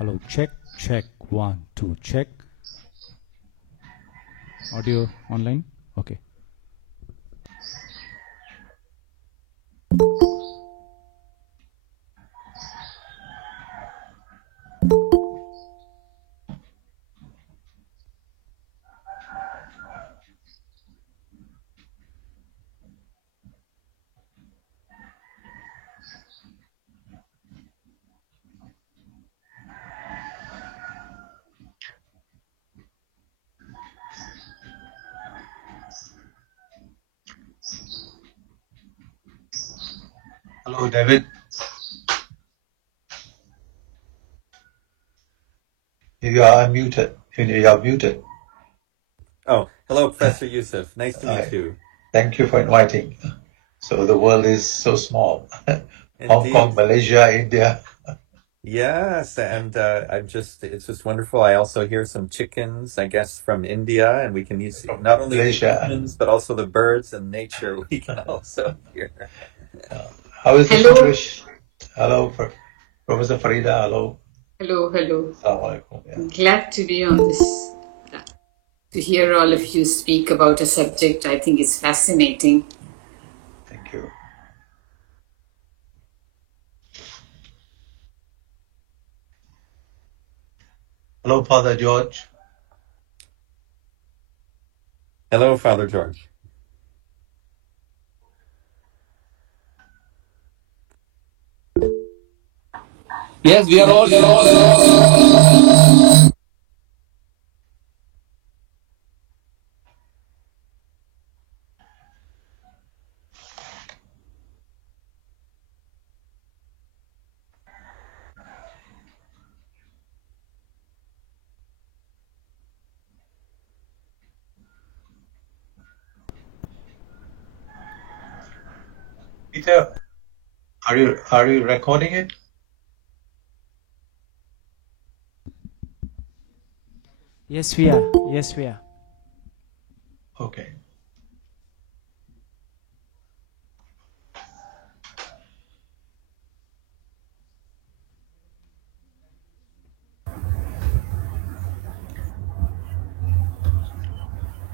Hello, check, check, 1, 2, check. Audio online? Okay. Hello, David. You are unmuted. You are muted. Oh, hello, Professor Youssef. Nice to meet you. Thank you for inviting. So the world is so small. Hong Indeed. Kong, Malaysia, India. Yes, and it's just wonderful. I also hear some chickens, I guess, from India, and we can use From not only the Malaysia. humans, but also the birds and nature we can also hear. How is the Hello. situation? Hello, Professor Farida. Hello. Hello. Assalamualaikum. Yeah. Glad to be on this, to hear all of you speak about a subject I think is fascinating. Thank you. Hello, Father George. Hello, Father George. Yes, we are all. Peter, are you recording it? Yes, we are. Yes, we are. Okay.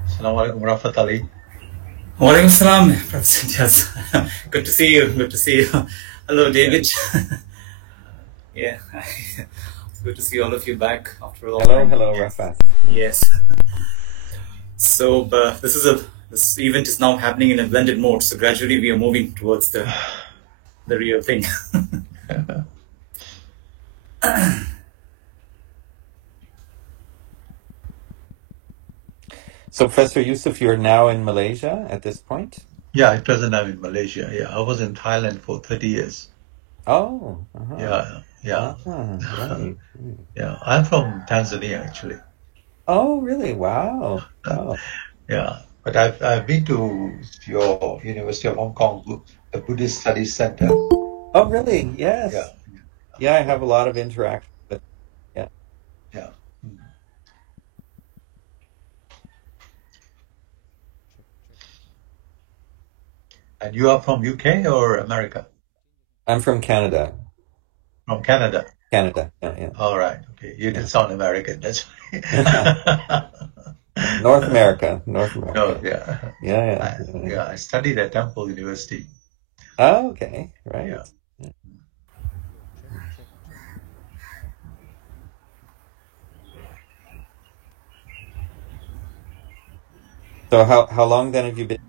Assalamualaikum warahmatullahi. Walaikum salam, Professor Jaz. Good to see you. Good to see you. Hello, David. Yeah. It's good to see all of you back after a long time. Hello, Rafat. Yes. So this event is now happening in a blended mode. So gradually we are moving towards the real thing. So, Professor Youssef, you're now in Malaysia at this point? Yeah, at present I'm in Malaysia. Yeah, I was in Thailand for 30 years. Oh. Yeah. Right. Yeah, I'm from Tanzania actually. Oh, really? Wow. Yeah, but I've been to your University of Hong Kong, the Buddhist Studies Center. Oh, really? Yes. Yeah, I have a lot of interaction with. yeah. And you are from UK or America? I'm from Canada. From Canada. Canada. Yeah. All right. Okay. You didn't sound American. That's right. North America. No, yeah. Yeah. I studied at Temple University. Oh, okay. Right. Yeah. So how long then have you been?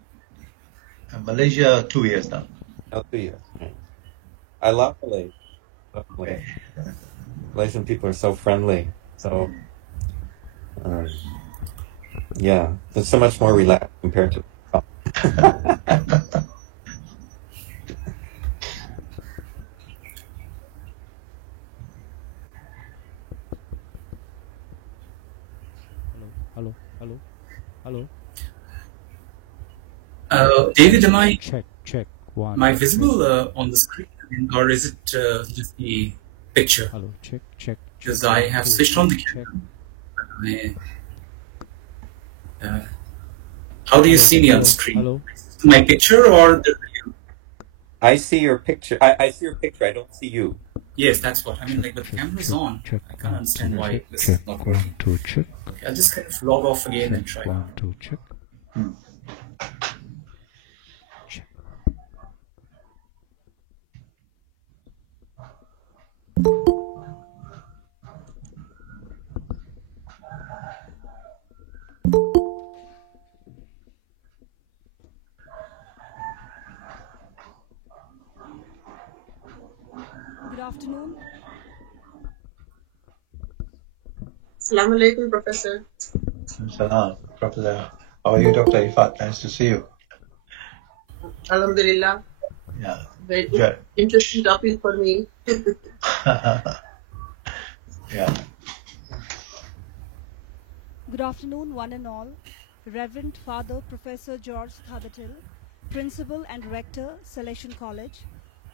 In Malaysia, 2 years now. Oh, 2 years. Right. I love Malaysia. Okay. Malaysian people are so friendly. So yeah, there's so much more relaxed compared to. Hello. David, am I Check, 1. Am I visible on the screen, or is it just the picture? Hello, check. Because I have switched on the camera. How do you see me on the screen? Hello. My picture or the video? I see your picture. I see your picture. I don't see you. Yes, that's what I mean. Check, Like, but the check, camera's check, on. check. I can't 1, understand 2, why check, this check. is not 1, working. 2, check. Okay, I'll just kind of log off again and Check. try. 1, 2, check. Hmm. Check. Good afternoon. Assalamu alaikum, Professor. Salam, Professor. How are you, Dr. Ifat? Nice to see you. Alhamdulillah. Yeah. Very Good. interesting topic for me. Yeah. Good afternoon, one and all. Reverend Father Professor George Thadatil, Principal and Rector, Salesian College.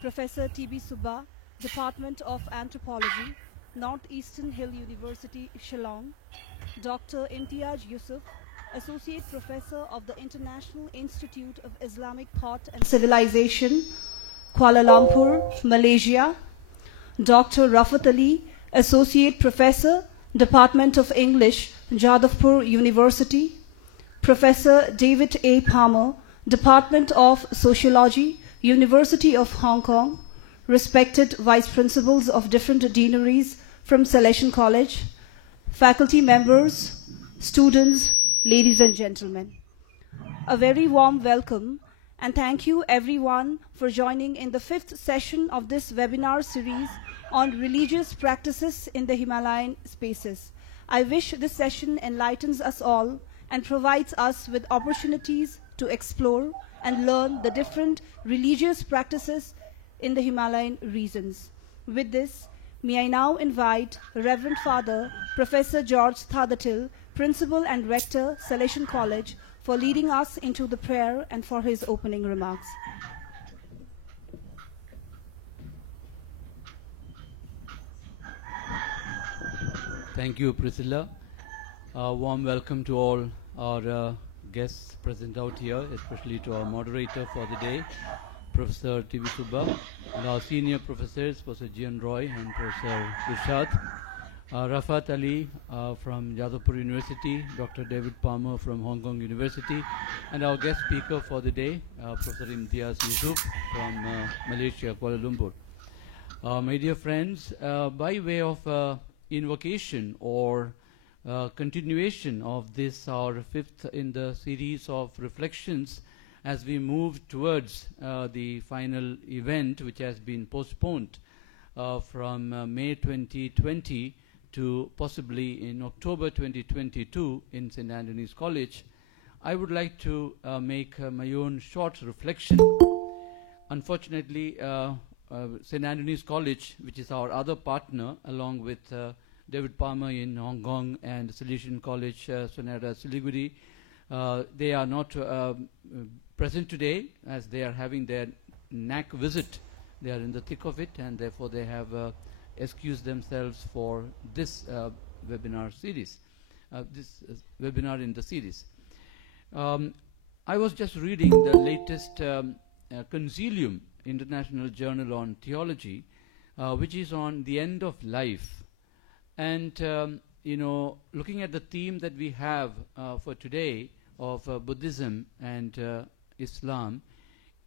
Professor T.B. Subba, Department of Anthropology, Northeastern Hill University, Shillong. Dr. Imtiaz Yusuf, Associate Professor of the International Institute of Islamic Thought and Civilization, Kuala Lumpur, Malaysia. Dr. Rafat Ali, Associate Professor, Department of English, Jadavpur University. Professor David A. Palmer, Department of Sociology, University of Hong Kong. Respected Vice Principals of different deaneries from Salesian College. Faculty members, students, ladies and gentlemen. A very warm welcome and thank you everyone for joining in the 5th session of this webinar series on religious practices in the Himalayan spaces. I wish this session enlightens us all and provides us with opportunities to explore and learn the different religious practices in the Himalayan regions. With this, may I now invite Reverend Father Professor George Thadatil, Principal and Rector, Salesian College, for leading us into the prayer and for his opening remarks. Thank you, Priscilla. A warm welcome to all our guests present out here, especially to our moderator for the day, Professor T.B. Subba, and our senior professors, Professor Jian Roy and Professor Irshad, Rafat Ali from Jadavpur University, Dr. David Palmer from Hong Kong University, and our guest speaker for the day, Professor Imtiaz Yusuf from Malaysia, Kuala Lumpur. My dear friends, by way of invocation or continuation of this, our 5th in the series of reflections, as we move towards the final event, which has been postponed from May 2020 to possibly in October 2022 in St. Anthony's College, I would like to make my own short reflection. Unfortunately, St. Anthony's College, which is our other partner, along with David Palmer in Hong Kong and Salesian College, Sonada Siliguri, they are not present today as they are having their NAC visit. They are in the thick of it, and therefore they have excused themselves for this webinar series, webinar in the series. I was just reading the latest Consilium, International Journal on Theology, which is on the end of life. And, you know, looking at the theme that we have for today of Buddhism and Islam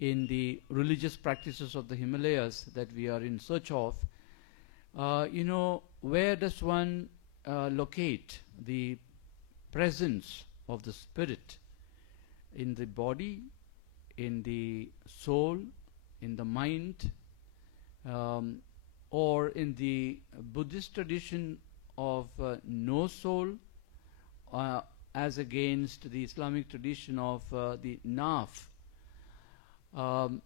in the religious practices of the Himalayas that we are in search of, you know, where does one locate the presence of the spirit in the body, in the soul, in the mind, or in the Buddhist tradition of no soul, as against the Islamic tradition of the naf. So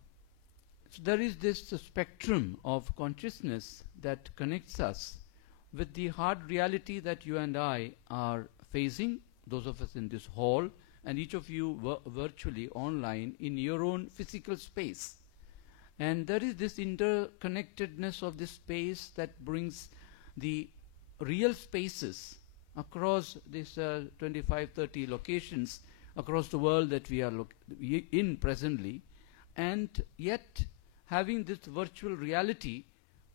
there is this spectrum of consciousness that connects us with the hard reality that you and I are facing, those of us in this hall, and each of you virtually online in your own physical space. And there is this interconnectedness of this space that brings the real spaces across these 25, 30 locations across the world that we are in presently, and yet having this virtual reality,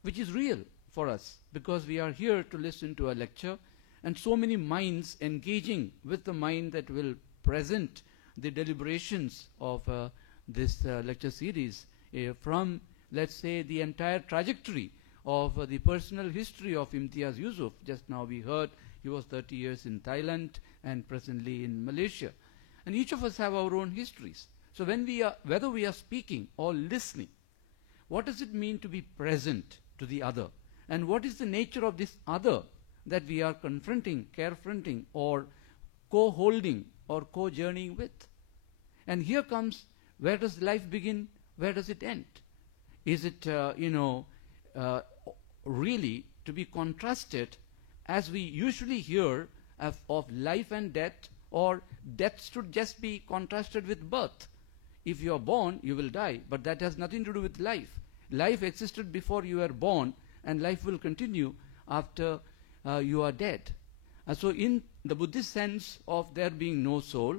which is real for us, because we are here to listen to a lecture, and so many minds engaging with the mind that will present the deliberations of this lecture series from, let's say, the entire trajectory of the personal history of Imtiaz Yusuf. Just now we heard he was 30 years in Thailand and presently in Malaysia. And each of us have our own histories. So when whether we are speaking or listening, what does it mean to be present to the other? And what is the nature of this other that we are confronting, carefronting, or co-holding or co-journeying with? And here comes, where does life begin? Where does it end? Is it, really to be contrasted as we usually hear of life and death, or death should just be contrasted with birth? If you are born, you will die, but that has nothing to do with life. Life existed before you were born, and life will continue after you are dead. So in the Buddhist sense of there being no soul,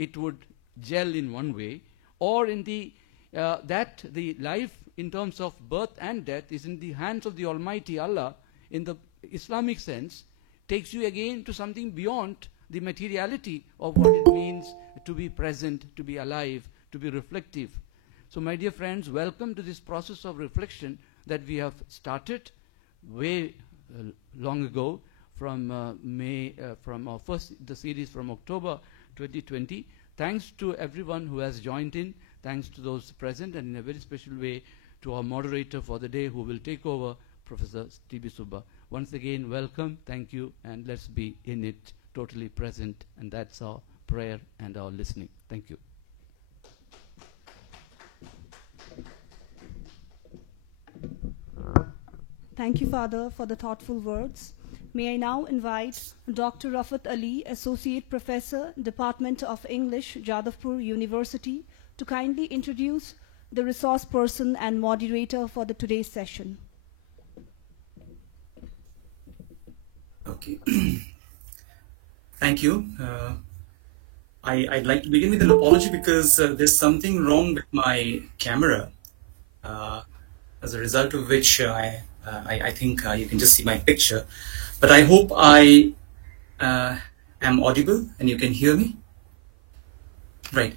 it would gel in one way, or in the that the life in terms of birth and death is in the hands of the Almighty Allah, in the Islamic sense, takes you again to something beyond the materiality of what it means to be present, to be alive, to be reflective. So my dear friends, welcome to this process of reflection that we have started way long ago from from our the series from October 2020. Thanks to everyone who has joined in, thanks to those present, and in a very special way to our moderator for the day who will take over, Professor T.B. Subba. Once again, welcome, thank you, and let's be in it, totally present, and that's our prayer and our listening. Thank you. Thank you, Father, for the thoughtful words. May I now invite Dr. Rafat Ali, Associate Professor, Department of English, Jadavpur University, to kindly introduce the resource person and moderator for the today's session. Okay. Thank you. I'd like to begin with an apology because there's something wrong with my camera, as a result of which I think you can just see my picture. But I hope I am audible and you can hear me. Right.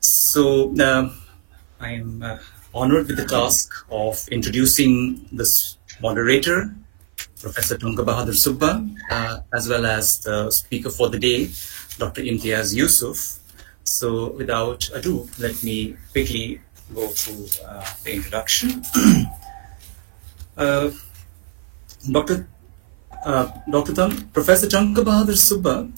So I am honored with the task of introducing this moderator, Professor Tunka Bahadur Subba, as well as the speaker for the day, Dr. Imtiaz Yusuf. So without ado, let me quickly go through the introduction. Professor Tunka Bahadur Subba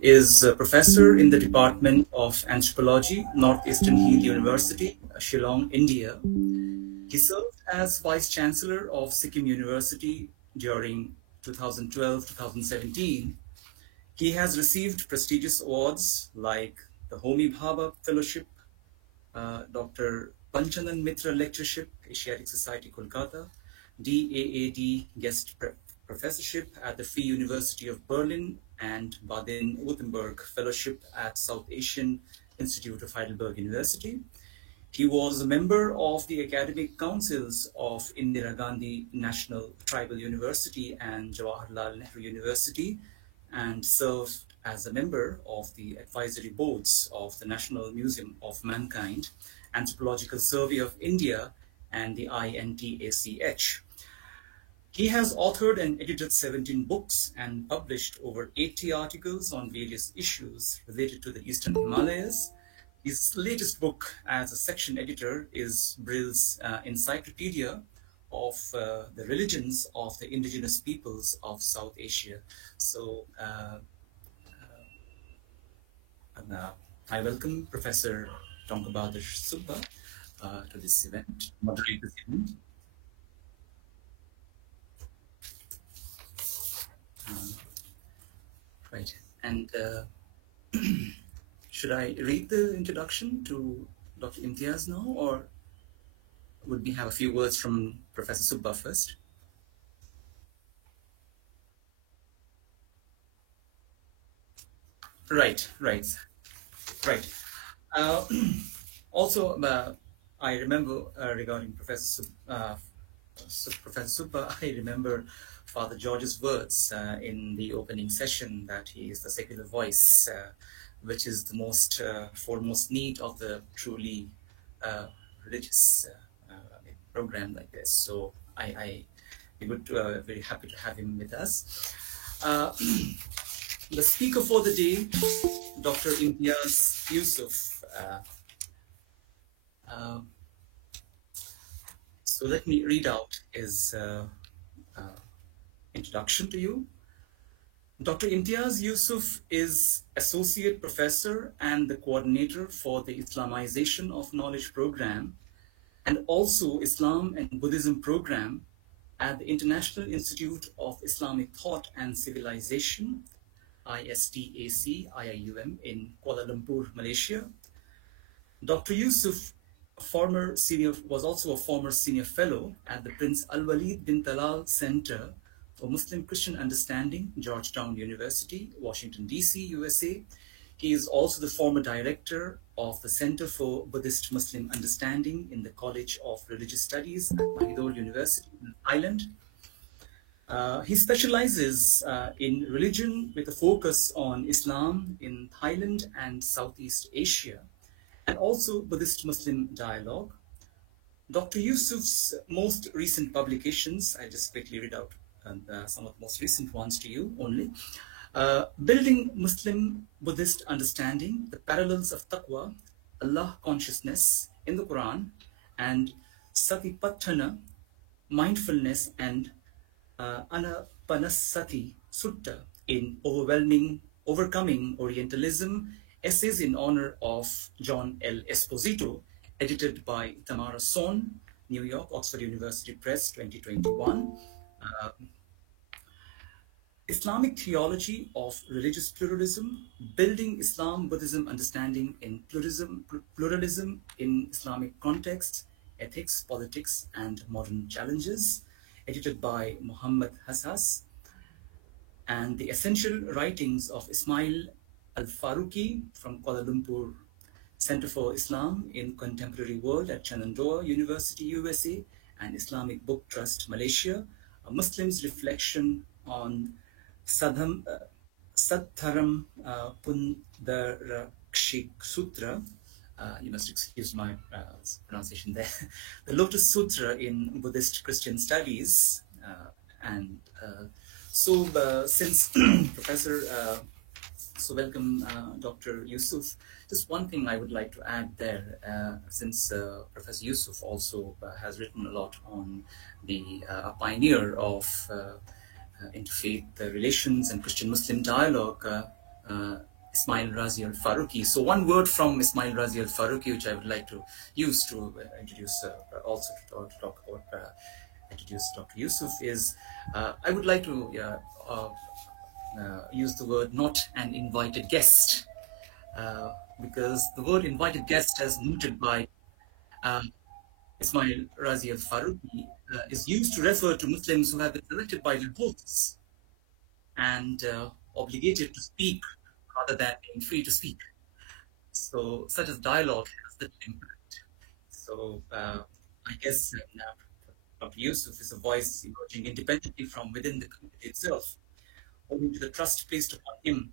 is a professor in the Department of Anthropology, Northeastern Hill University, Shillong, India. He served as Vice Chancellor of Sikkim University during 2012-2017. He has received prestigious awards like the Homi Bhabha Fellowship, Dr. Panchanan Mitra Lectureship, Asiatic Society, Kolkata, DAAD Guest Professorship at the Free University of Berlin, and Baden-Württemberg Fellowship at South Asian Institute of Heidelberg University. He was a member of the academic councils of Indira Gandhi National Tribal University and Jawaharlal Nehru University, and served as a member of the advisory boards of the National Museum of Mankind, Anthropological Survey of India, and the INTACH. He has authored and edited 17 books and published over 80 articles on various issues related to the Eastern Himalayas. His latest book as a section editor is Brill's Encyclopedia of the Religions of the Indigenous Peoples of South Asia. So I welcome Professor Tunka Bahadur Subba to this event, moderate this event. Right, and should I read the introduction to Dr. Imtiaz now, or would we have a few words from Professor Subba first? Right. Also, I remember regarding Professor Subba, I remember Father George's words in the opening session that he is the secular voice, which is the most foremost need of the truly religious program like this. So we would very happy to have him with us. The speaker for the day, Dr. Imtiaz Yusuf. So let me read out his introduction to you. Dr. Imtiaz Yusuf is Associate Professor and the Coordinator for the Islamization of Knowledge Program and also Islam and Buddhism Program at the International Institute of Islamic Thought and Civilization, ISTAC, IIUM, in Kuala Lumpur, Malaysia. Dr. Yusuf was also a former senior fellow at the Prince Al-Walid bin Talal Center for Muslim Christian Understanding, Georgetown University, Washington, D.C., USA. He is also the former director of the Center for Buddhist Muslim Understanding in the College of Religious Studies at Mahidol University in Thailand. He specializes in religion with a focus on Islam in Thailand and Southeast Asia, and also Buddhist-Muslim dialogue. Dr. Yusuf's most recent publications, I'll just quickly read out some of the most recent ones to you only. Building Muslim Buddhist Understanding, the Parallels of Taqwa, Allah Consciousness in the Quran, and Satipatthana, Mindfulness, and Anapanasati Sutta in Overcoming Orientalism, Essays in Honor of John L. Esposito, edited by Tamara Son, New York, Oxford University Press, 2021. Islamic Theology of Religious Pluralism, Building Islam-Buddhism Understanding in Pluralism in Islamic Context, Ethics, Politics, and Modern Challenges, edited by Muhammad Hassas, and The Essential Writings of Ismail Al-Faruqi from Kuala Lumpur Center for Islam in Contemporary World at Shenandoah University, USA, and Islamic Book Trust, Malaysia, a Muslim's reflection on Saddharam Pundarakshik Sutra. You must excuse my pronunciation there. The Lotus Sutra in Buddhist Christian Studies. Since Professor, welcome Dr. Yusuf. Just one thing I would like to add there, since Professor Yusuf also has written a lot on the pioneer of interfaith relations and Christian-Muslim dialogue, Ismail Razi Al-Faruqi. So one word from Ismail Razi Al-Faruqi, which I would like to use to introduce, introduce Dr. Yusuf, is I would like to use the word not an invited guest, because the word invited guest, as noted by Ismail Razi Al-Faruqi, is used to refer to Muslims who have been selected by their hosts and obligated to speak rather than being free to speak. So such as dialogue has that impact. So I guess Dr. Yusuf is a voice emerging independently from within the community itself, owing to the trust placed upon him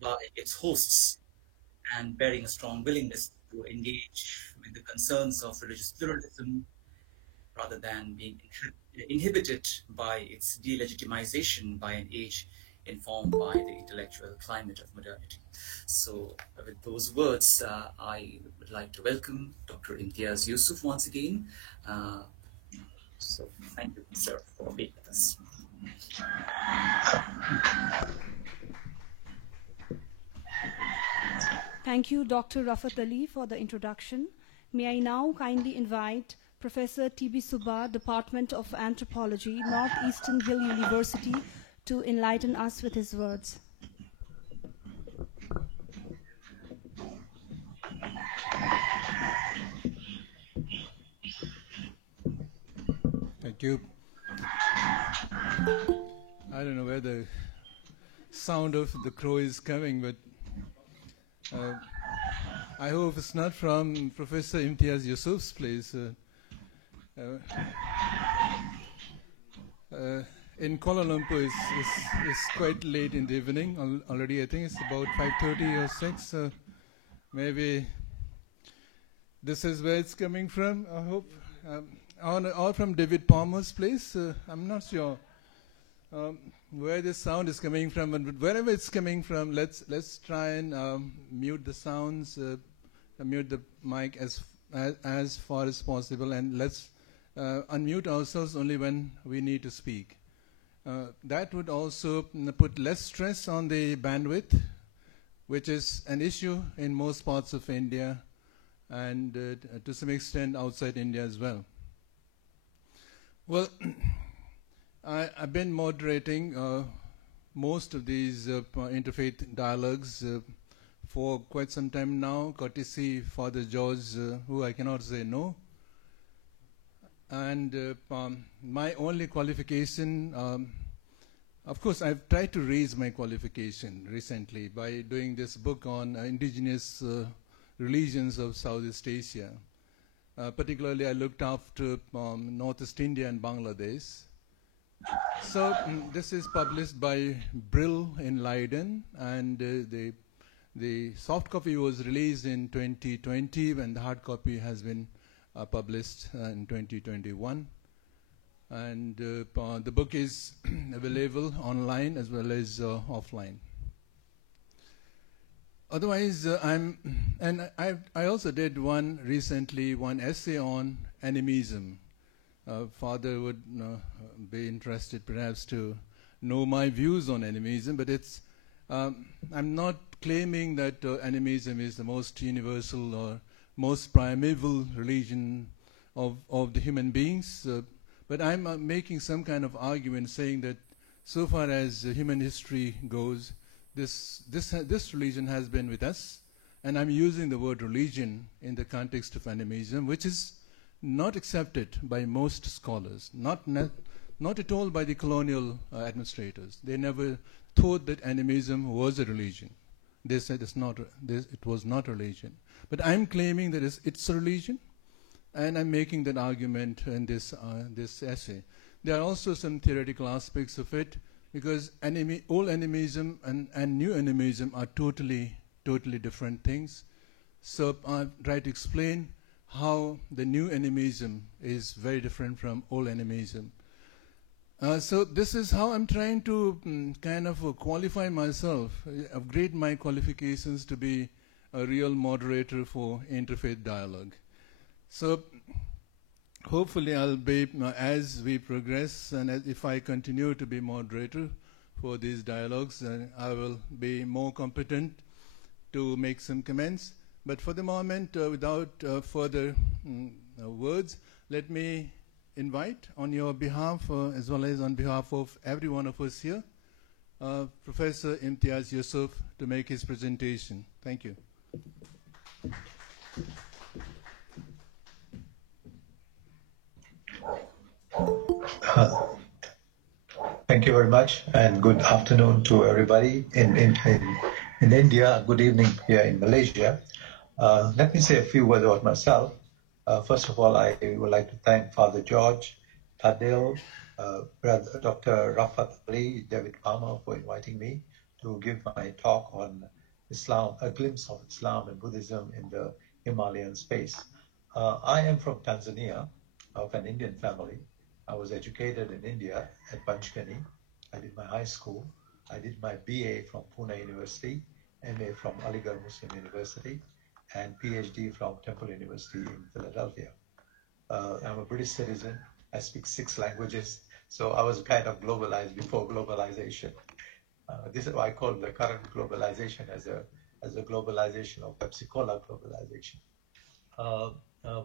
by its hosts and bearing a strong willingness to engage with the concerns of religious pluralism rather than being inhibited by its delegitimization by an age informed by the intellectual climate of modernity. So with those words, I would like to welcome Dr. Imtiaz Yusuf once again. So thank you, sir, for being with us. Thank you, Dr. Rafat Ali, for the introduction. May I now kindly invite Professor T.B. Subba, Department of Anthropology, Northeastern Hill University, to enlighten us with his words. Thank you. I don't know where the sound of the crow is coming, but I hope it's not from Professor Imtiaz Yusuf's place. In Kuala Lumpur, it's quite late in the evening already. I think it's about 5:30 or 6. Maybe this is where it's coming from, I hope. Or from David Palmer's place. I'm not sure where this sound is coming from, but wherever it's coming from, let's try and mute the sounds, mute the mic as far as possible, and let's unmute ourselves only when we need to speak. That would also put less stress on the bandwidth, which is an issue in most parts of India and to some extent outside India as well. Well, I've been moderating most of these interfaith dialogues for quite some time now, courtesy Father George, who I cannot say no. And my only qualification, of course, I've tried to raise my qualification recently by doing this book on indigenous religions of Southeast Asia. Particularly, I looked after Northeast India and Bangladesh. So this is published by Brill in Leiden, and the soft copy was released in 2020, and the hard copy has been published in 2021. And the book is available online as well as offline. Otherwise, I also did one essay on animism. Father would be interested perhaps to know my views on animism, but I'm not claiming that animism is the most universal or most primeval religion of the human beings, but I'm making some kind of argument saying that so far as human history goes, this religion has been with us, and I'm using the word religion in the context of animism, which is not accepted by most scholars, not at all by the colonial administrators. They never thought that animism was a religion. They said it was not a religion. But I'm claiming that it's a religion, and I'm making that argument in this essay. There are also some theoretical aspects of it, because old animism and new animism are totally different things. So I'll try to explain how the new animism is very different from old animism. So this is how I'm trying to kind of qualify myself, upgrade my qualifications to be a real moderator for interfaith dialogue. So hopefully I'll be, as we progress, and if I continue to be moderator for these dialogues, I will be more competent to make some comments. But for the moment, without further words, let me invite on your behalf, as well as on behalf of every one of us here, Professor Imtiaz Yusuf to make his presentation. Thank you. Thank you very much, and good afternoon to everybody in India. Good evening here in Malaysia. Let me say a few words about myself. First of all, I would like to thank Father George, Tadil, Brother Dr. Rafat Ali, David Palmer for inviting me to give my talk on Islam, a glimpse of Islam and Buddhism in the Himalayan space. I am from Tanzania, of an Indian family. I was educated in India at Panchgani. I did my high school. I did my BA from Pune University, MA from Aligarh Muslim University, and PhD from Temple University in Philadelphia. I'm a British citizen. I speak 6 languages. So I was kind of globalized before globalization. This is why I call the current globalization as a globalization of Pepsi-Cola globalization.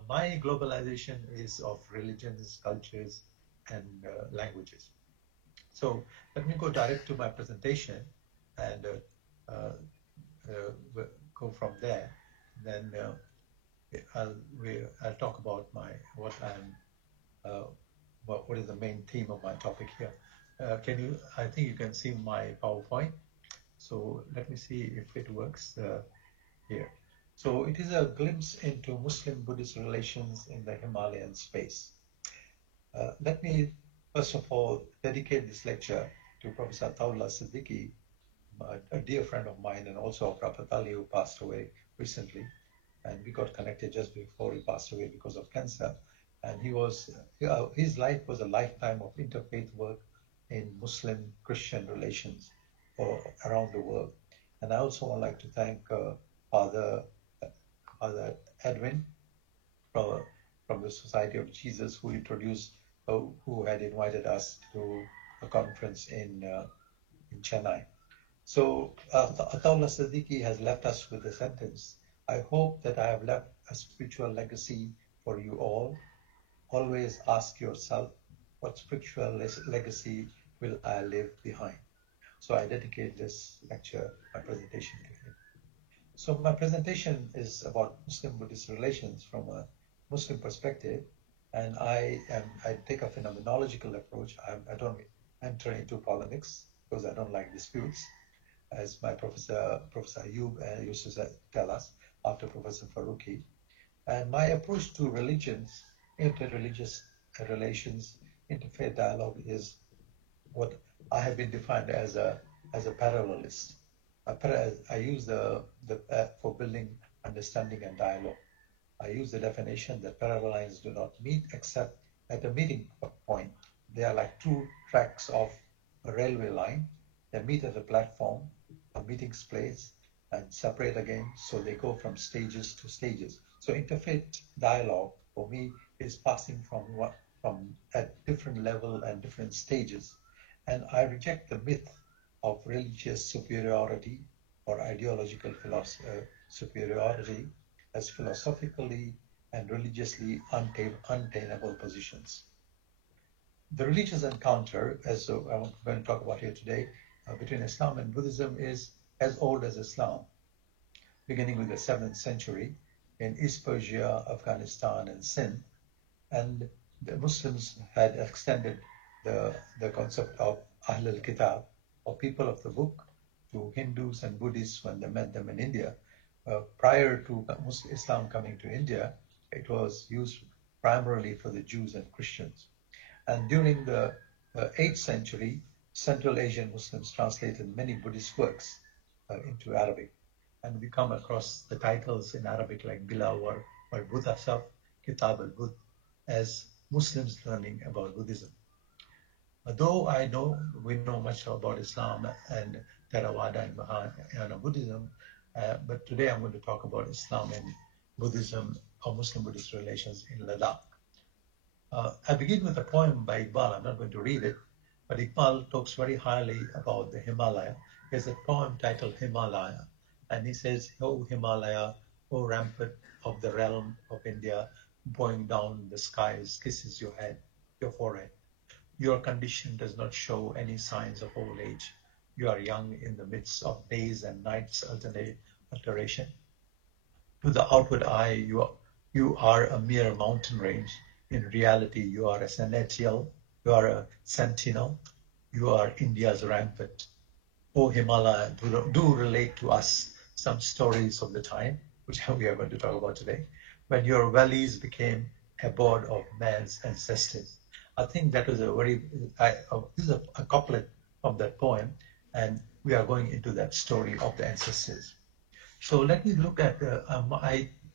My globalization is of religions, cultures, and languages. So let me go direct to my presentation and go from there. Then I'll talk about what is the main theme of my topic here. I think you can see my PowerPoint. So let me see if it works here. So it is a glimpse into Muslim-Buddhist relations in the Himalayan space. Let me, first of all, dedicate this lecture to Professor Ataullah Siddiqui, a dear friend of mine, and also Prophet Ali, who passed away recently. And we got connected just before he passed away because of cancer. And his life was a lifetime of interfaith work in Muslim-Christian relations around the world. And I also would like to thank Father Edwin from the Society of Jesus, who had invited us to a conference in Chennai. So Ataullah Siddiqui has left us with a sentence: I hope that I have left a spiritual legacy for you all. Always ask yourself, what spiritual legacy will I leave behind? So I dedicate this lecture, my presentation to him. So my presentation is about Muslim-Buddhist relations from a Muslim perspective, and I take a phenomenological approach. I don't enter into polemics because I don't like disputes, as my Professor Ayub used to tell us after Professor Faruqi. And my approach to religions, interreligious relations, interfaith dialogue is what I have been defined as a parallelist. I use for building understanding and dialogue. I use the definition that parallel lines do not meet except at a meeting point. They are like two tracks of a railway line. They meet at a platform, a meeting place, and separate again. So they go from stages to stages. So interfaith dialogue for me is passing from at different level and different stages. And I reject the myth of religious superiority or ideological superiority as philosophically and religiously untenable positions. The religious encounter, as I'm going to talk about here today, between Islam and Buddhism is as old as Islam, beginning with the 7th century in East Persia, Afghanistan, and Sindh. And the Muslims had extended the concept of Ahl al-Kitab, or people of the book, to Hindus and Buddhists when they met them in India. Prior to Islam coming to India, it was used primarily for the Jews and Christians. And during the 8th century, Central Asian Muslims translated many Buddhist works into Arabic. And we come across the titles in Arabic like Bilawar or Buddha Saf, Kitab al-Buddh, as Muslims learning about Buddhism. Though we know much about Islam and Theravada and Mahayana Buddhism, but today I'm going to talk about Islam and Buddhism or Muslim-Buddhist relations in Ladakh. I begin with a poem by Iqbal. I'm not going to read it, but Iqbal talks very highly about the Himalaya. He has a poem titled Himalaya, and he says, "O Himalaya, O rampart of the realm of India, bowing down the skies, kisses your head, your forehead. Your condition does not show any signs of old age. You are young in the midst of days and nights alternation. To the outward eye, you are a mere mountain range. In reality, you are a sentinel. You are a sentinel. You are India's rampart. O Himalaya, do relate to us some stories of the time, which we are going to talk about today, when your valleys became abode of man's ancestors." I think that was this is a couplet of that poem, and we are going into that story of the ancestors. So let me look at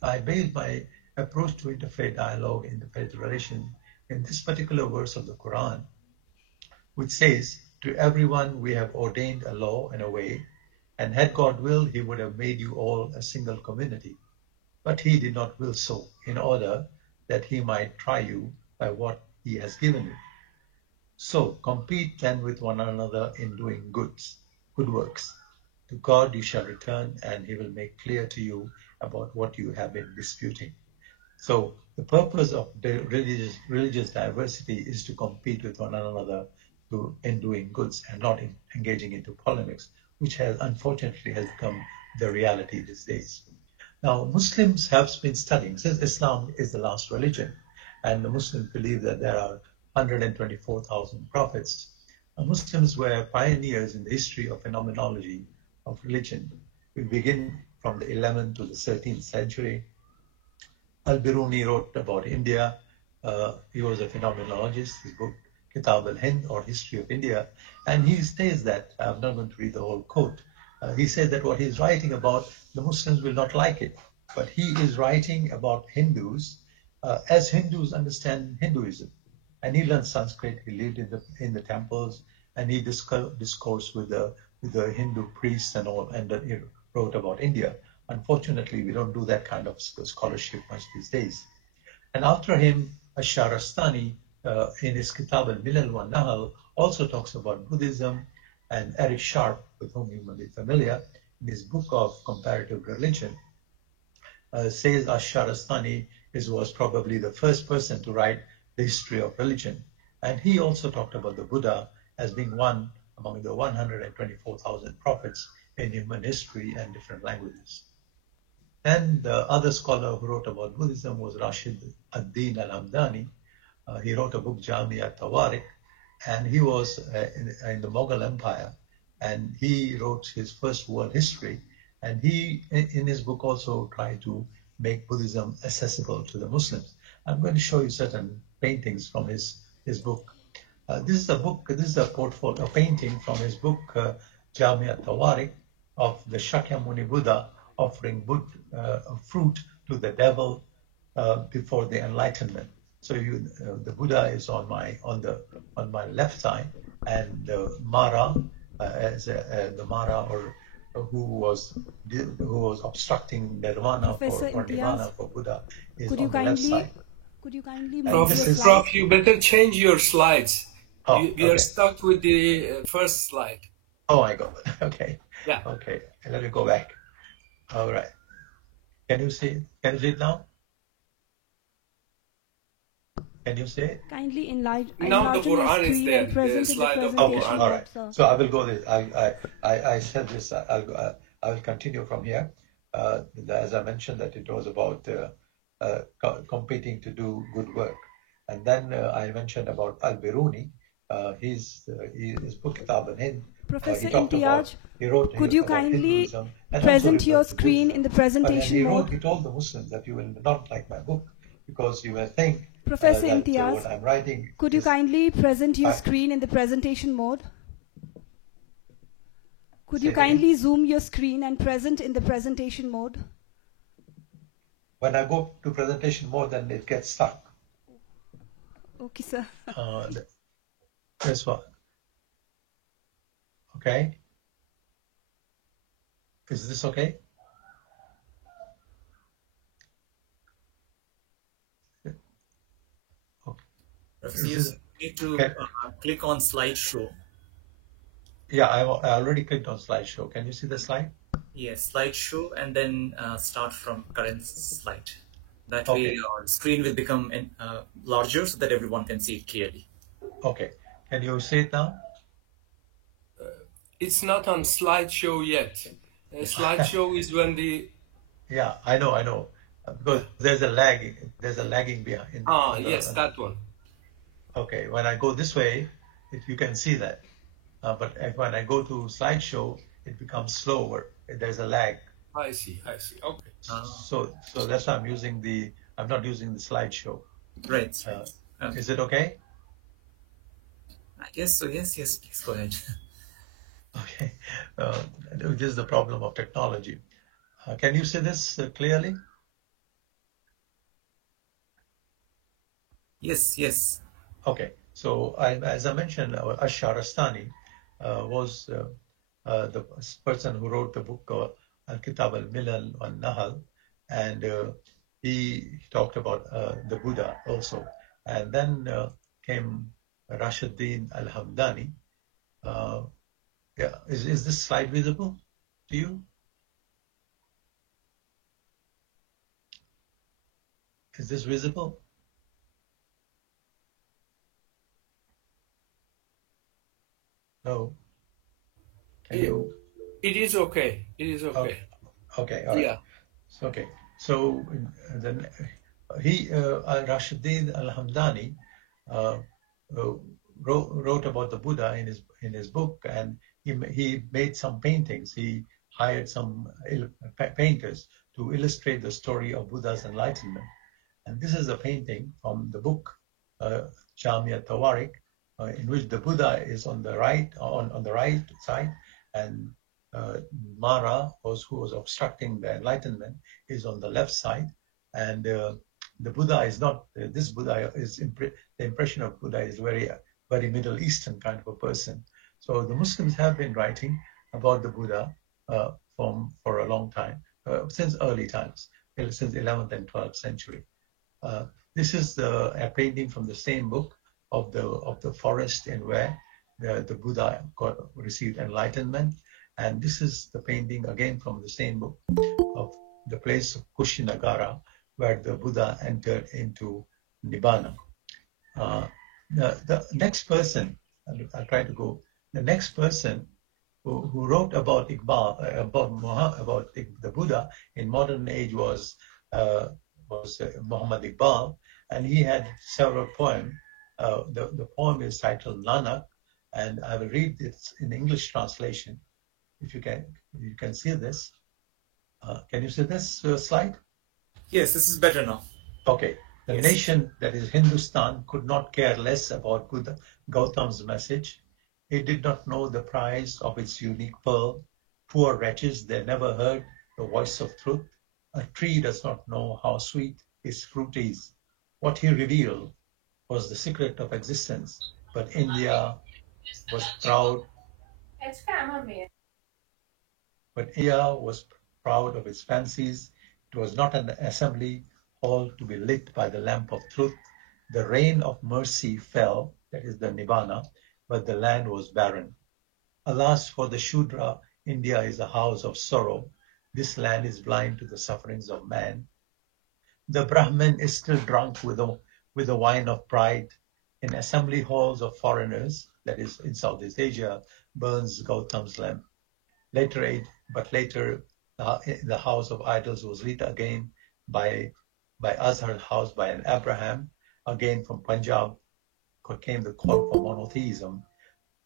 I based my approach to interfaith dialogue, interfaith relation, in this particular verse of the Quran, which says, "To everyone we have ordained a law and a way, and had God willed, he would have made you all a single community. But he did not will so, in order that he might try you by what he has given you. So compete then with one another in doing good works. To God you shall return, and he will make clear to you about what you have been disputing." So the purpose of the religious diversity is to compete with one another in doing goods and not in engaging into polemics, which unfortunately has become the reality these days. Now, Muslims have been studying, since Islam is the last religion, and the Muslims believe that there are 124,000 prophets. Muslims were pioneers in the history of phenomenology of religion. We begin from the 11th to the 13th century. Al-Biruni wrote about India. He was a phenomenologist. His book, Kitab al-Hind, or History of India. And he states that, I'm not going to read the whole quote, he said that what he's writing about, the Muslims will not like it. But he is writing about Hindus as Hindus understand Hinduism. And he learned Sanskrit, he lived in the temples, and he discoursed with the Hindu priests and all, and he wrote about India. Unfortunately, we don't do that kind of scholarship much these days. And after him, Ash-Sharastani, in his Kitab al-Milal wa Nahal, also talks about Buddhism. And Eric Sharp, with whom you may be familiar, in his book of comparative religion, says Ash-Sharastani was probably the first person to write the history of religion. And he also talked about the Buddha as being one among the 124,000 prophets in human history and different languages. And the other scholar who wrote about Buddhism was Rashid ad-Din al-Hamdani. He wrote a book, Jami at-Tawariq, and he was in the Mughal Empire, and he wrote his first world history. And he, in his book, also tried to make Buddhism accessible to the Muslims. I'm going to show you certain paintings from his book. This is a painting from his book, Jami at-Tawariq, of the Shakyamuni Buddha offering fruit to the devil before the enlightenment. So the Buddha is on my left side, and the Mara, the Mara, or who was obstructing Nirvana for Nirvana for Buddha, is on the left side. Could you kindly Prof, you better change your slides. We are stuck with the first slide. Oh my God. Okay. Yeah. Okay. Let me go back. All right. Can you see it? Can you see it now? Can you see it? Kindly enlarge. Now the Quran is there. The slide of the Quran. All right. So I will go this. I said this. I will continue from here. As I mentioned, that it was about competing to do good work, and then I mentioned about Al-Biruni. His book Kitab al-Hind. Professor Imtiaz, could you kindly present your screen in the presentation mode? He told the Muslims that you will not like my book because you will think Professor that Imtiaz, what I'm writing. Could you kindly present your screen in the presentation mode? Could you kindly zoom your screen and present in the presentation mode? When I go to presentation mode, then it gets stuck. Okay, sir. This one. Okay. Is this okay? Okay. You need to click on slideshow. Yeah, I already clicked on slideshow. Can you see the slide? Yes, slideshow, and then start from current slide. That way our screen will become larger so that everyone can see it clearly. Okay. Can you see it now? It's not on slideshow yet. Slideshow is when the... Yeah, I know. Because there's a lagging behind. Yes, that one. Okay, when I go this way, you can see that. But when I go to slideshow, it becomes slower. There's a lag. I see. Okay. So that's why I'm not using the slideshow. Right. Is it okay? I guess so. Yes. Please go ahead. Okay. This is the problem of technology. Can you see this clearly? Yes. Okay. So as I mentioned, Ash-Sharastani was the person who wrote the book Al-Kitab al-Milal wa Nahal, and he talked about the Buddha also. And then came Rashid ad-Din al-Hamdani. Is this slide visible to you? Is this visible? No. It is okay. Okay. All right. Yeah. Okay. So then Rashid ad-Din al-Hamdani wrote about the Buddha in his book, and he made some paintings. He hired some painters to illustrate the story of Buddha's enlightenment. And this is a painting from the book Jamia Tawarik, in which the Buddha is on the right side, and Mara, who was obstructing the enlightenment, is on the left side. And the Buddha is not, this Buddha is, the impression of Buddha is very Middle Eastern kind of a person. So the Muslims have been writing about the Buddha for a long time, since early times, since 11th and 12th century. This is a painting from the same book of the forest in where the Buddha received enlightenment. And this is the painting again from the same book of the place of Kushinagara, where the Buddha entered into Nibbana. The next person, I'll try to go, the next person who wrote about Iqbal, about the Buddha in modern age was Muhammad Iqbal, and he had several poems. The poem is titled Nanak, and I will read this in English translation. If you can see this. Can you see this slide? Yes, this is better now. Okay. The Yes. nation, that is Hindustan, could not care less about Gautam's message. It did not know the price of its unique pearl. Poor wretches, they never heard the voice of truth. A tree does not know how sweet its fruit is. What he revealed was the secret of existence, but India was proud. But India was proud of its fancies. It was not an assembly hall to be lit by the lamp of truth. The rain of mercy fell, that is the Nibbana, but the land was barren. Alas, for the Shudra, India is a house of sorrow. This land is blind to the sufferings of man. The Brahmin is still drunk with the wine of pride. In assembly halls of foreigners, that is in Southeast Asia, burns Gautam's lamp. Later, the house of idols was lit again by Azhar house by an Abraham. Again from Punjab came the call for monotheism,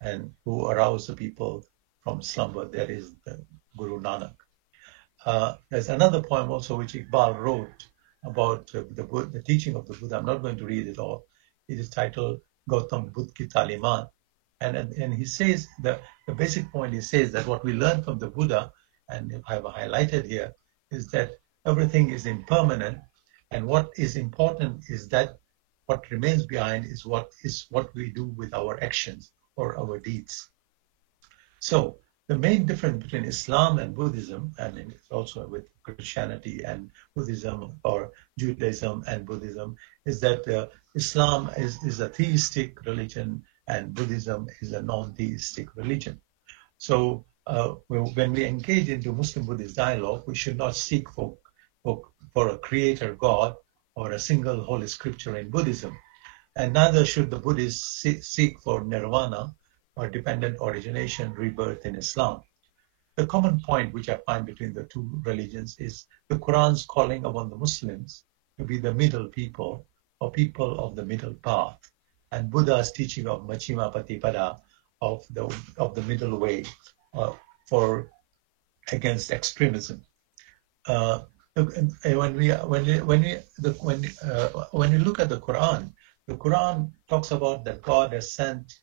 and who aroused the people from slumber. That is the Guru Nanak. There's another poem also which Iqbal wrote about the teaching of the Buddha. I'm not going to read it all. It is titled Gautam Buddha Ki Talimat. And he says, the basic point, he says that what we learn from the Buddha, and I have highlighted here, is that everything is impermanent, and what is important is that what remains behind is what we do with our actions or our deeds. So the main difference between Islam and Buddhism, and it's also with Christianity and Buddhism, or Judaism and Buddhism, is that Islam is a theistic religion and Buddhism is a non-theistic religion. So when we engage into Muslim-Buddhist dialogue, we should not seek for a creator God or a single holy scripture in Buddhism. And neither should the Buddhists seek for nirvana or dependent origination, rebirth in Islam. The common point which I find between the two religions is the Quran's calling upon the Muslims to be the middle people, or people of the middle path, and Buddha's teaching of Majjhima Patipada, of the middle way against extremism. When we look at the Quran talks about that God has sent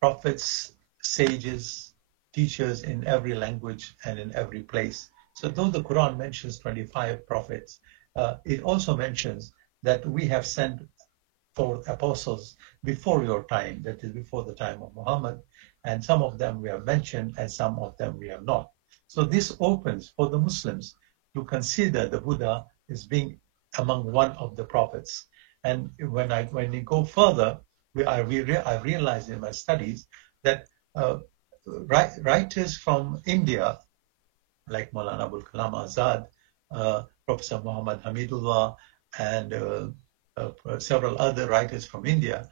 prophets, sages, teachers in every language and in every place. So though the Quran mentions 25 prophets, it also mentions that we have sent 4 apostles before your time, that is before the time of Muhammad, and some of them we have mentioned and some of them we have not. So this opens for the Muslims to consider the Buddha as being among one of the prophets. And when we go further, I realized in my studies that writers from India, like Maulana Abul Kalam Azad, Professor Muhammad Hamidullah, and several other writers from India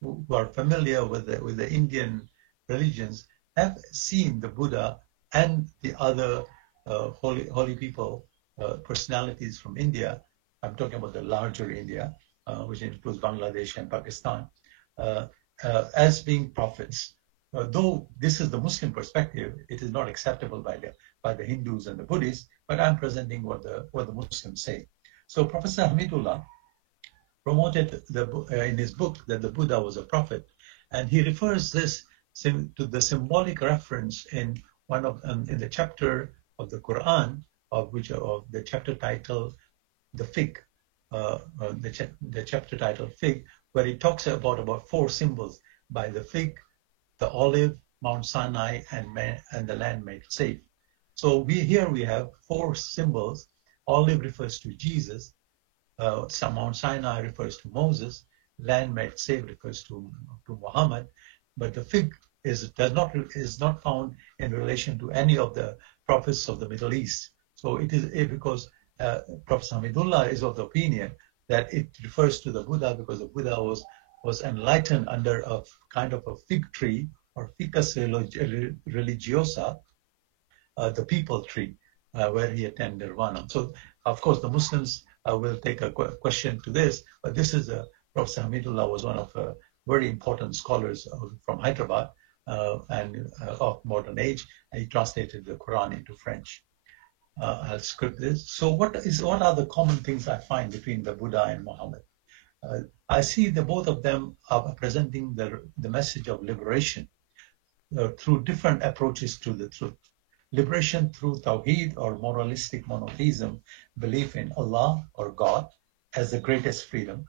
who are familiar with the Indian religions, have seen the Buddha and the other holy people, personalities from India. I'm talking about the larger India, which includes Bangladesh and Pakistan, as being prophets. though this is the Muslim perspective, it is not acceptable by the Hindus and the Buddhists, but I'm presenting what the Muslims say. So Professor Hamidullah promoted in his book that the Buddha was a prophet, and he refers this to the symbolic reference in in the chapter of the Quran of the chapter title the fig, the chapter title fig, where he talks about 4 symbols: by the fig, the olive, Mount Sinai, and the land made safe. So here we have 4 symbols. Olive refers to Jesus. Mount Sinai refers to Moses. Land made safe refers to Muhammad. But the fig is not found in relation to any of the prophets of the Middle East. So it is because Professor Hamidullah is of the opinion that it refers to the Buddha, because the Buddha was enlightened under a kind of a fig tree, or ficus religiosa, the people tree, where he attained nirvana. So, of course, the Muslims will take a question to this, but this is Professor Hamidullah was one of very important scholars from Hyderabad and of modern age, and he translated the Quran into French. I'll script this. So what are the common things I find between the Buddha and Muhammad? I see that both of them are presenting the message of liberation through different approaches to the truth. Liberation through Tawheed, or moralistic monotheism, belief in Allah or God as the greatest freedom.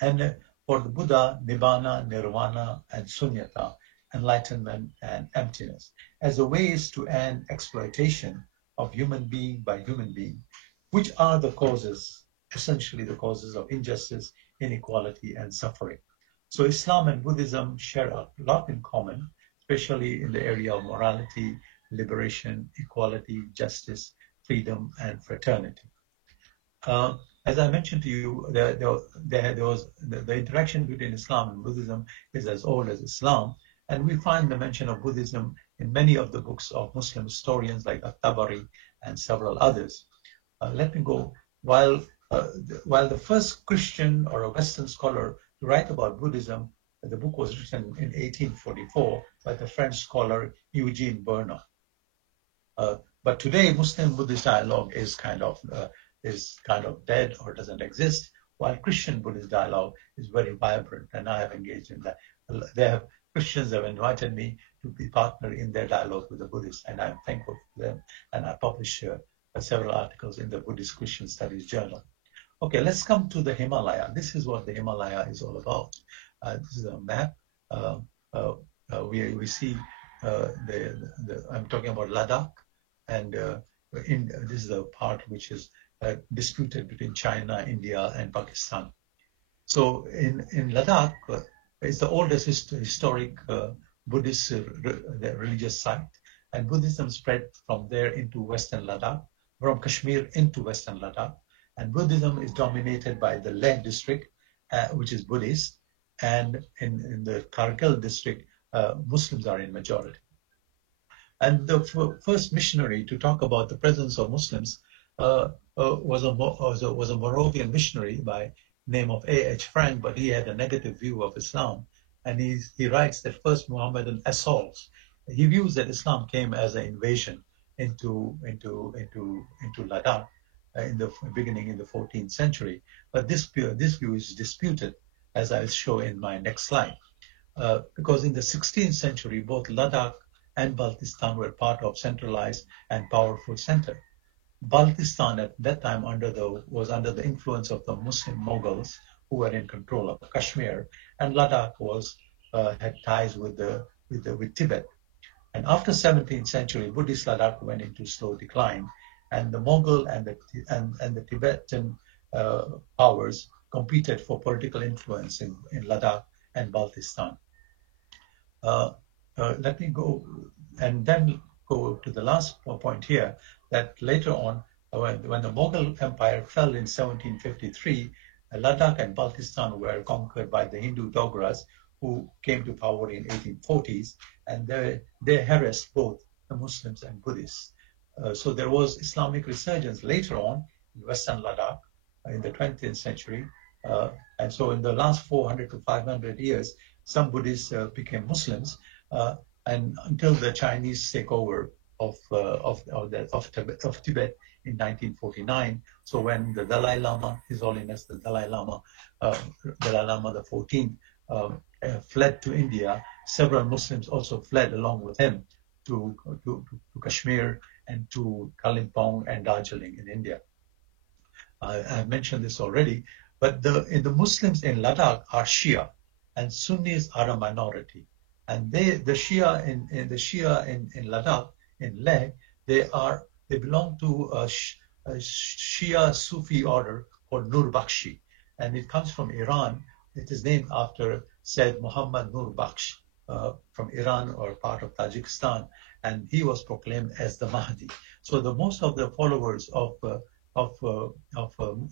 And for the Buddha, Nibbana, Nirvana, and Sunyata, enlightenment and emptiness, as the ways to end exploitation of human being by human being, which are the causes, essentially the causes of injustice, inequality, and suffering. So Islam and Buddhism share a lot in common, especially in the area of morality, liberation, equality, justice, freedom, and fraternity. As I mentioned to you, the interaction between Islam and Buddhism is as old as Islam, and we find the mention of Buddhism in many of the books of Muslim historians like At-Tabari and several others. Let me go. While the first Christian or a Western scholar to write about Buddhism, the book was written in 1844 by the French scholar Eugene Bernard. But today, Muslim-Buddhist dialogue is kind of dead or doesn't exist, while Christian-Buddhist dialogue is very vibrant, and I have engaged in that. Christians have invited me to be partner in their dialogue with the Buddhists, and I'm thankful for them. And I publish several articles in the Buddhist Christian Studies Journal. Okay, let's come to the Himalaya. This is what the Himalaya is all about. This is a map. We see I'm talking about Ladakh, and this is a part which is disputed between China, India, and Pakistan. So in Ladakh, it's the oldest historic Buddhist religious site, and Buddhism spread from there into Western Ladakh, from Kashmir into Western Ladakh, and Buddhism is dominated by the Leh district, which is Buddhist, and in the Kargil district, Muslims are in majority. And the first missionary to talk about the presence of Muslims was a Moravian missionary by name of A.H. Frank, but he had a negative view of Islam, and he writes that first Muhammadan assaults. He views that Islam came as an invasion into Ladakh in the beginning in the 14th century, but this view is disputed, as I'll show in my next slide, because in the 16th century both Ladakh and Baltistan were part of centralized and powerful center. Baltistan at that time was under the influence of the Muslim Mughals, who were in control of Kashmir, and Ladakh had ties with Tibet. And after 17th century, Buddhist Ladakh went into slow decline, and the Mughal and the Tibetan powers competed for political influence in Ladakh and Baltistan. Let me go and then go to the last point here, that later on, when the Mughal Empire fell in 1753, Ladakh and Baltistan were conquered by the Hindu Dogras, who came to power in 1840s, and they harassed both the Muslims and Buddhists. So there was Islamic resurgence later on in Western Ladakh in the 20th century. And so in the last 400 to 500 years, some Buddhists became Muslims, and until the Chinese takeover of Tibet in 1949. So when the Dalai Lama, His Holiness the Dalai Lama the 14th, fled to India, several Muslims also fled along with him to Kashmir and to Kalimpong and Darjeeling in India. I mentioned this already, but the Muslims in Ladakh are Shia, and Sunnis are a minority. And the Shia in Ladakh, in Leh, they belong to a Shia Sufi order called Nurbakhshi, and it comes from Iran. It is named after Sayyid Muhammad Nurbakhsh from Iran, or part of Tajikistan, and he was proclaimed as the Mahdi. So the most of the followers of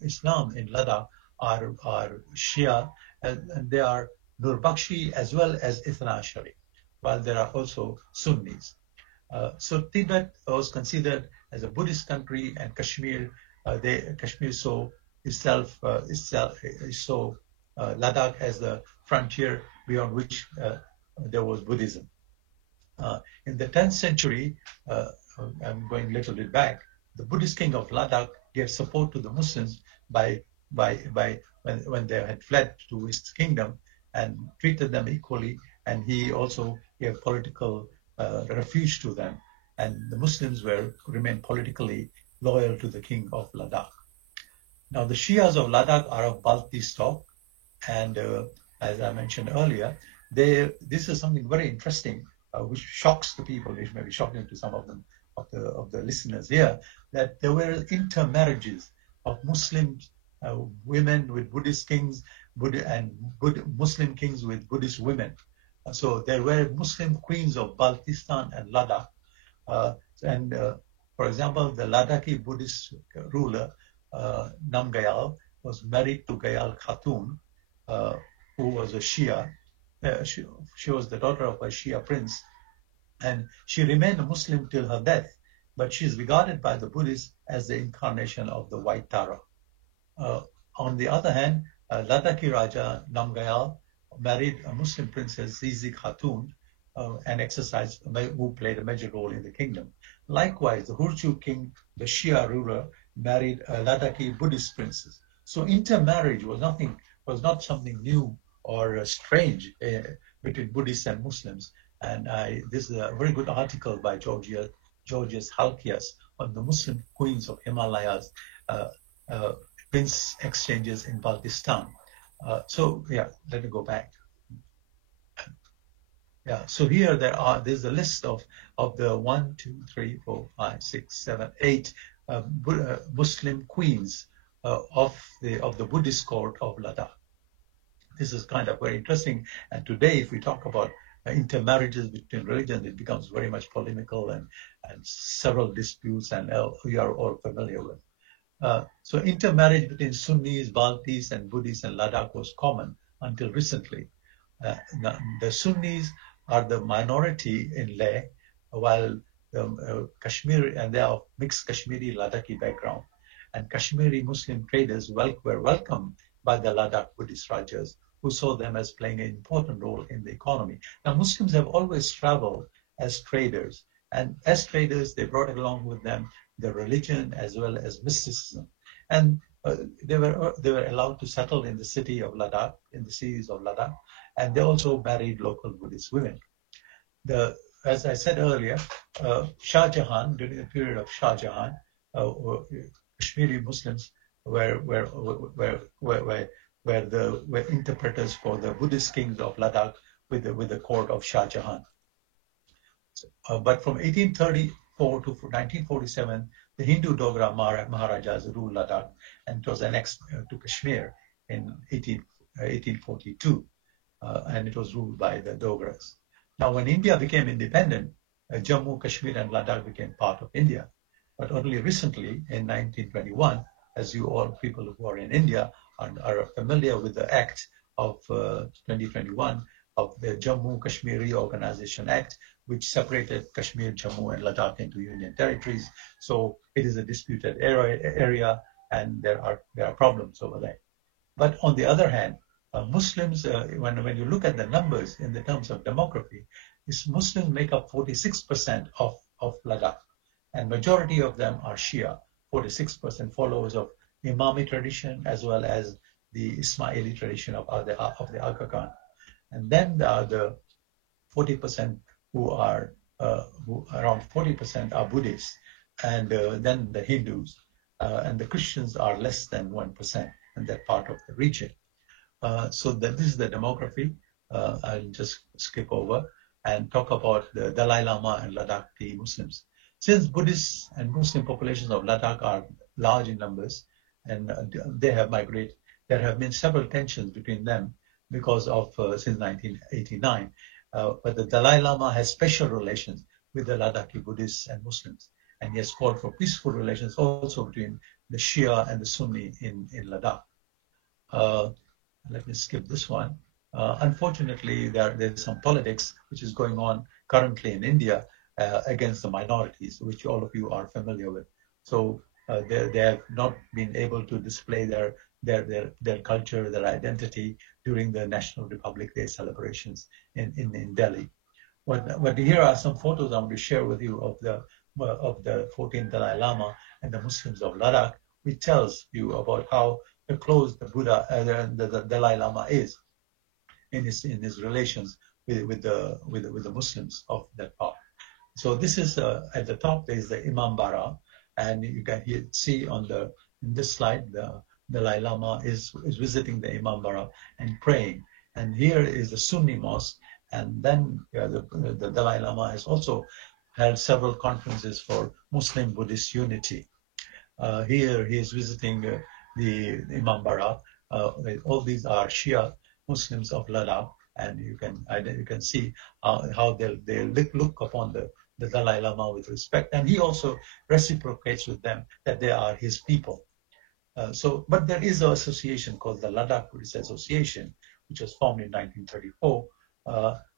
Islam in Ladakh are Shia, and they are Nurbakhshi as well as Ithna Ashari, while there are also Sunnis. So Tibet was considered as a Buddhist country, and Kashmir saw Ladakh as the frontier beyond which there was Buddhism. In the 10th century, I'm going a little bit back, the Buddhist king of Ladakh gave support to the Muslims by when they had fled to his kingdom, and treated them equally, and he also gave political refuge to them, and the Muslims remained politically loyal to the king of Ladakh. Now the Shias of Ladakh are of Balti stock, and as I mentioned earlier, this is something very interesting, which shocks the people. It may be shocking to some of them, of the listeners here, that there were intermarriages of Muslim women with Buddhist kings, and Muslim kings with Buddhist women. So there were Muslim queens of Baltistan and Ladakh. For example, the Ladakhi Buddhist ruler, Namgyal, was married to Gayal Khatun, who was a Shia. She was the daughter of a Shia prince, and she remained a Muslim till her death, but she is regarded by the Buddhists as the incarnation of the White Tara. On the other hand, Ladakhi Raja Namgyal married a Muslim princess, Zizi Khatun, and who played a major role in the kingdom. Likewise, the Hurju king, the Shia ruler, married a Ladakhi Buddhist princess. So intermarriage was not something new or strange between Buddhists and Muslims. And this is a very good article by Georgios Halkias on the Muslim queens of Himalayas, prince exchanges in Baltistan. Let me go back. So here there's a list of the 1, 2, 3, 4, 5, 6, 7, 8 Muslim queens of the Buddhist court of Ladakh. This is kind of very interesting. And today, if we talk about intermarriages between religions, it becomes very much polemical and several disputes, and we are all familiar with. So intermarriage between Sunnis, Baltis, and Buddhists in Ladakh was common until recently. The Sunnis are the minority in Leh, while Kashmir, and they are of mixed Kashmiri Ladakhi background. And Kashmiri Muslim traders were welcomed by the Ladakh Buddhist Rajas, who saw them as playing an important role in the economy. Now, Muslims have always traveled as traders, and as traders, they brought along with them the religion as well as mysticism. And they were allowed to settle in the city of Ladakh, in the cities of Ladakh, and they also married local Buddhist women. As I said earlier, Shah Jahan, during the period of Shah Jahan, Kashmiri Muslims were interpreters for the Buddhist kings of Ladakh with the court of Shah Jahan. But from 1834 to 1947, the Hindu Dogra Maharajas ruled Ladakh, and it was annexed to Kashmir in 1842, and it was ruled by the Dogras. Now, when India became independent, Jammu, Kashmir, and Ladakh became part of India. But only recently, in 1921, as you all people who are in India are familiar with the Act of 2021 of the Jammu Kashmiri Organization Act, which separated Kashmir, Jammu, and Ladakh into union territories. So it is a disputed area, and there are problems over there. But on the other hand, Muslims, when you look at the numbers in the terms of demography, Muslims make up 46% of Ladakh, and majority of them are Shia, 46% followers of Imami tradition as well as the Ismaili tradition of the Aga Khan. And then there are the 40% who are around 40% are Buddhists, and then the Hindus, and the Christians are less than 1% in that part of the region. So this is the demography. I'll just skip over and talk about the Dalai Lama and Ladakhi Muslims. Since Buddhist and Muslim populations of Ladakh are large in numbers and they have migrated, there have been several tensions between them because of since 1989. But the Dalai Lama has special relations with the Ladakhi Buddhists and Muslims, and he has called for peaceful relations also between the Shia and the Sunni in Ladakh. Let me skip this one. Unfortunately, there's some politics which is going on currently in India against the minorities, which all of you are familiar with. So they have not been able to display their culture, their identity during the National Republic Day celebrations in Delhi. But here are some photos I want to share with you of the 14th Dalai Lama and the Muslims of Ladakh, which tells you about how close the Buddha, the Dalai Lama is in his relations with the Muslims of that part. So this is at the top. There is the Imam Bara, and you can see in this slide the Dalai Lama is visiting the Imam Bara and praying. And here is the Sunni mosque, and then the Dalai Lama has also held several conferences for Muslim Buddhist unity. Here he is visiting the Imam Bara. All these are Shia Muslims of Ladakh, and you can see how they look upon the Dalai Lama with respect, and he also reciprocates with them that they are his people. But there is an association called the Ladakh Buddhist Association, which was formed in 1934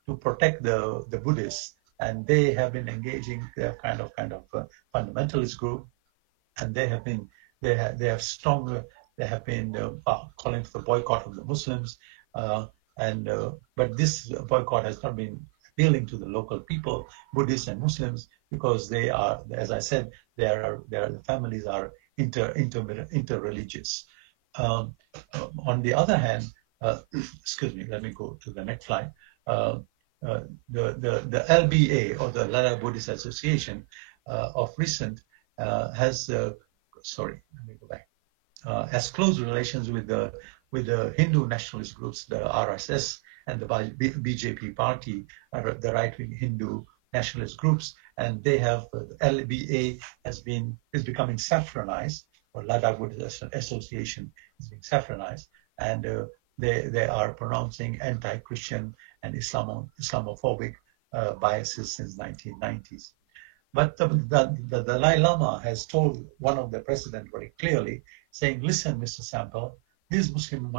to protect the Buddhists, and they have been engaging their kind of fundamentalist group, and they have been calling for the boycott of the Muslims, but this boycott has not been appealing to the local people, Buddhists and Muslims, because they are, as I said, the families are interreligious. On the other hand, excuse me, let me go to the next slide. The LBA, or the Ladakh Buddhist Association, of recent has close relations with the Hindu nationalist groups, the RSS and the BJP party, the right-wing Hindu nationalist groups, and they have LBA is becoming saffronized, or Ladakh Buddhist Association is being saffronized, and they are pronouncing anti-Christian and Islamophobic biases since 1990s. But the Dalai Lama has told one of the president very clearly, saying, "Listen, Mr. Sample, these Muslims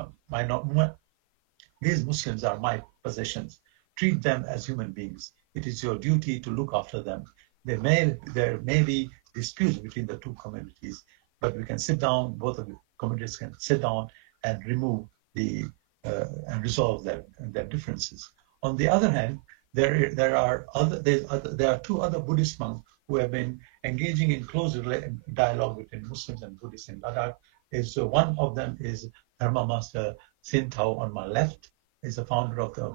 are my possessions. Treat them as human beings. It is your duty to look after them. There may be disputes between the two communities, but we can sit down. Both of the communities can sit down and remove and resolve their differences." On the other hand, there are two other Buddhist monks who have been engaging in close dialogue between Muslims and Buddhists in Ladakh. One of them is Dharma Master Sintao on my left. He's the founder of the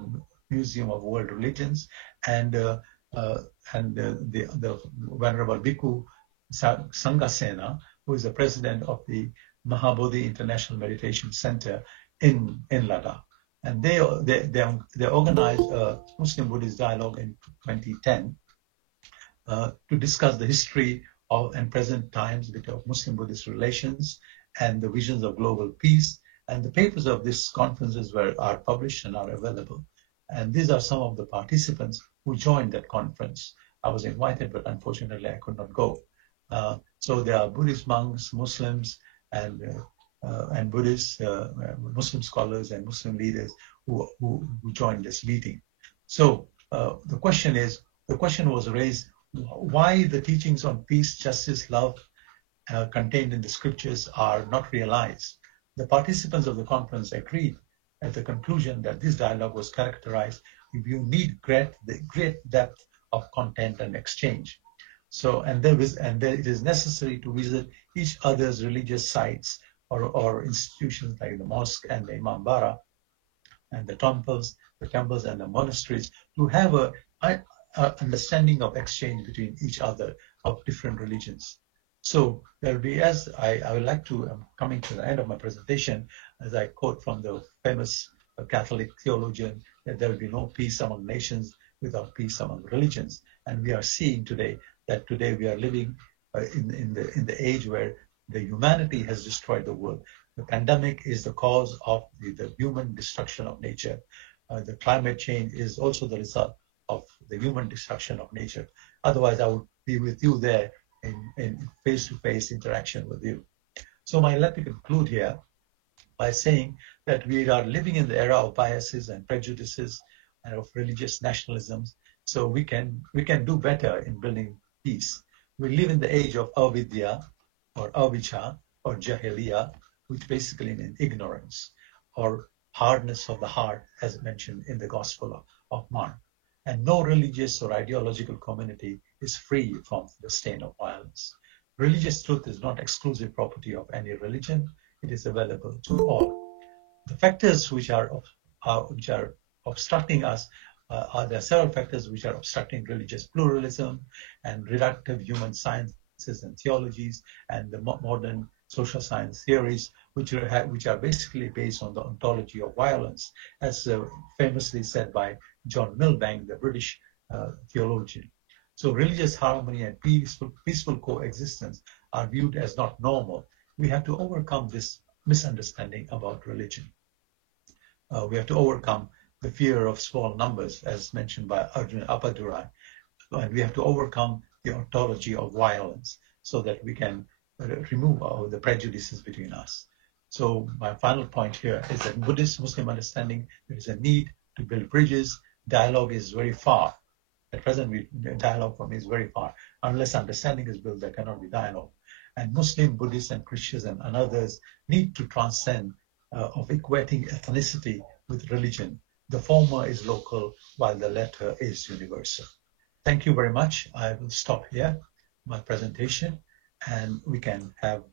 Museum of World Religions, and the Venerable Bhikkhu Sanghasena, who is the president of the Mahabodhi International Meditation Center in Ladakh. And they organized a Muslim-Buddhist dialogue in 2010 to discuss the history and present times of Muslim-Buddhist relations and the visions of global peace. And the papers of these conferences are published and are available. And these are some of the participants who joined that conference. I was invited, but unfortunately I could not go. So there are Buddhist monks, Muslims, and Buddhists, Muslim scholars and Muslim leaders who joined this meeting. So the question was raised, why the teachings on peace, justice, love contained in the scriptures are not realized. The participants of the conference agreed at the conclusion that this dialogue was characterized you need great depth of content and exchange. So, and there it is necessary to visit each other's religious sites or institutions like the mosque and the imambara and the temples and the monasteries to have a understanding of exchange between each other of different religions. So there will be, as I would like to, coming to the end of my presentation, as I quote from the famous Catholic theologian, that there will be no peace among nations without peace among religions. And we are seeing today that today we are living in the age where the humanity has destroyed the world. The pandemic is the cause of the human destruction of nature. The climate change is also the result of the human destruction of nature. Otherwise, I would be with you there in face-to-face interaction with you. So let me conclude here by saying that we are living in the era of biases and prejudices and of religious nationalisms. So we can do better in building peace. We live in the age of avidya or avijja or jahiliya, which basically means ignorance or hardness of the heart, as mentioned in the Gospel of Mark. And no religious or ideological community is free from the stain of violence. Religious truth is not exclusive property of any religion. It is available to all. The factors which are obstructing us there are several factors which are obstructing religious pluralism and reductive human sciences and theologies and the modern social science theories, which are basically based on the ontology of violence, as famously said by John Milbank, the British theologian. So religious harmony and peaceful coexistence are viewed as not normal. We have to overcome this misunderstanding about religion. We have to overcome the fear of small numbers, as mentioned by Arjuna Appadurai, and we have to overcome the ontology of violence so that we can remove the prejudices between us. So my final point here is that in Buddhist Muslim understanding, there is a need to build bridges. Dialogue is very far. At present, dialogue for me is very far. Unless understanding is built, there cannot be dialogue. And Muslim, Buddhists, and Christians and others need to transcend of equating ethnicity with religion. The former is local, while the latter is universal. Thank you very much. I will stop here my presentation, and we can have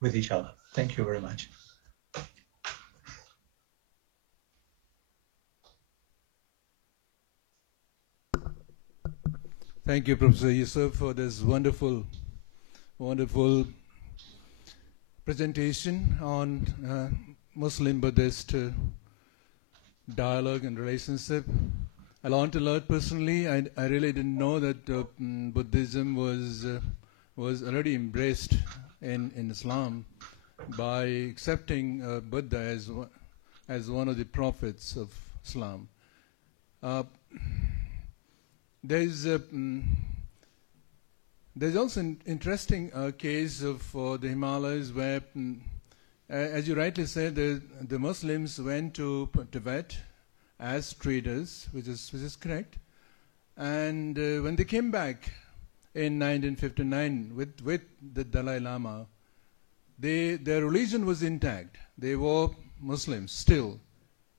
with each other. Thank you very much. Thank you, Professor Yusuf, for this wonderful presentation on Muslim-Buddhist dialogue and relationship. I learned a lot personally. I really didn't know that Buddhism was already embraced in Islam by accepting Buddha as one of the prophets of Islam. There's also an interesting case of the Himalayas where, as you rightly said, the Muslims went to Tibet as traders, which is correct. And when they came back in 1959 with the Dalai Lama, their religion was intact. They were Muslims still,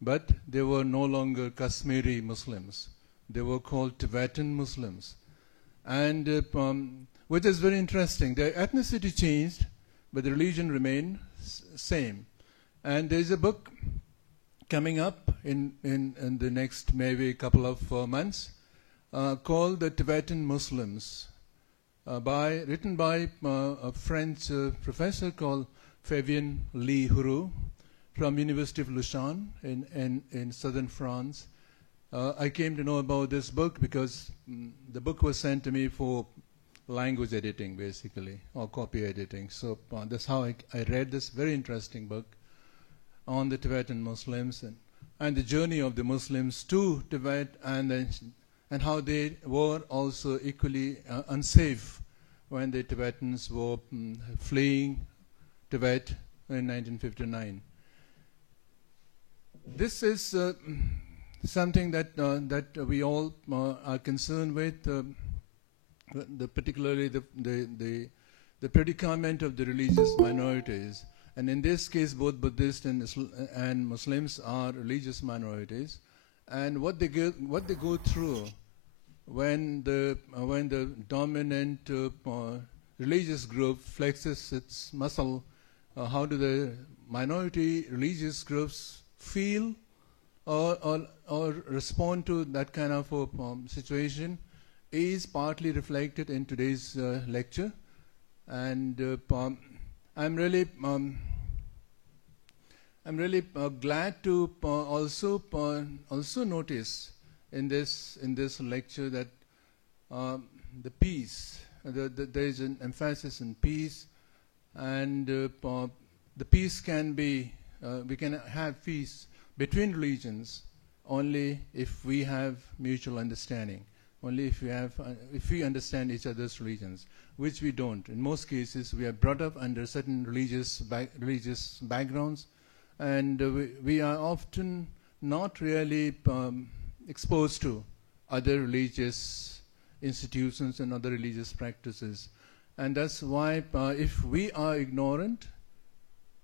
but they were no longer Kashmiri Muslims. They were called Tibetan Muslims. And which is very interesting. Their ethnicity changed, but the religion remained same. And there's a book coming up in the next maybe couple of months called The Tibetan Muslims, written by a French professor called Fabien Lee Huru from University of Lausanne in southern France. I came to know about this book because the book was sent to me for language editing, basically, or copy editing. So that's how I read this very interesting book on the Tibetan Muslims and the journey of the Muslims to Tibet and how they were also equally unsafe when the Tibetans were fleeing Tibet in 1959. This is something that we all are concerned with, particularly the predicament of the religious minorities, and in this case, both Buddhists and Muslims are religious minorities, and what they go through when the dominant religious group flexes its muscle, how do the minority religious groups feel or respond to that kind of situation is partly reflected in today's lecture. And I'm really glad to also notice in this lecture that the peace, there is an emphasis on peace, and the peace can be, we can have peace between religions only if we have mutual understanding, only if we understand each other's religions, which we don't. In most cases, we are brought up under certain religious backgrounds, and we are often not really exposed to other religious institutions and other religious practices. And that's why if we are ignorant,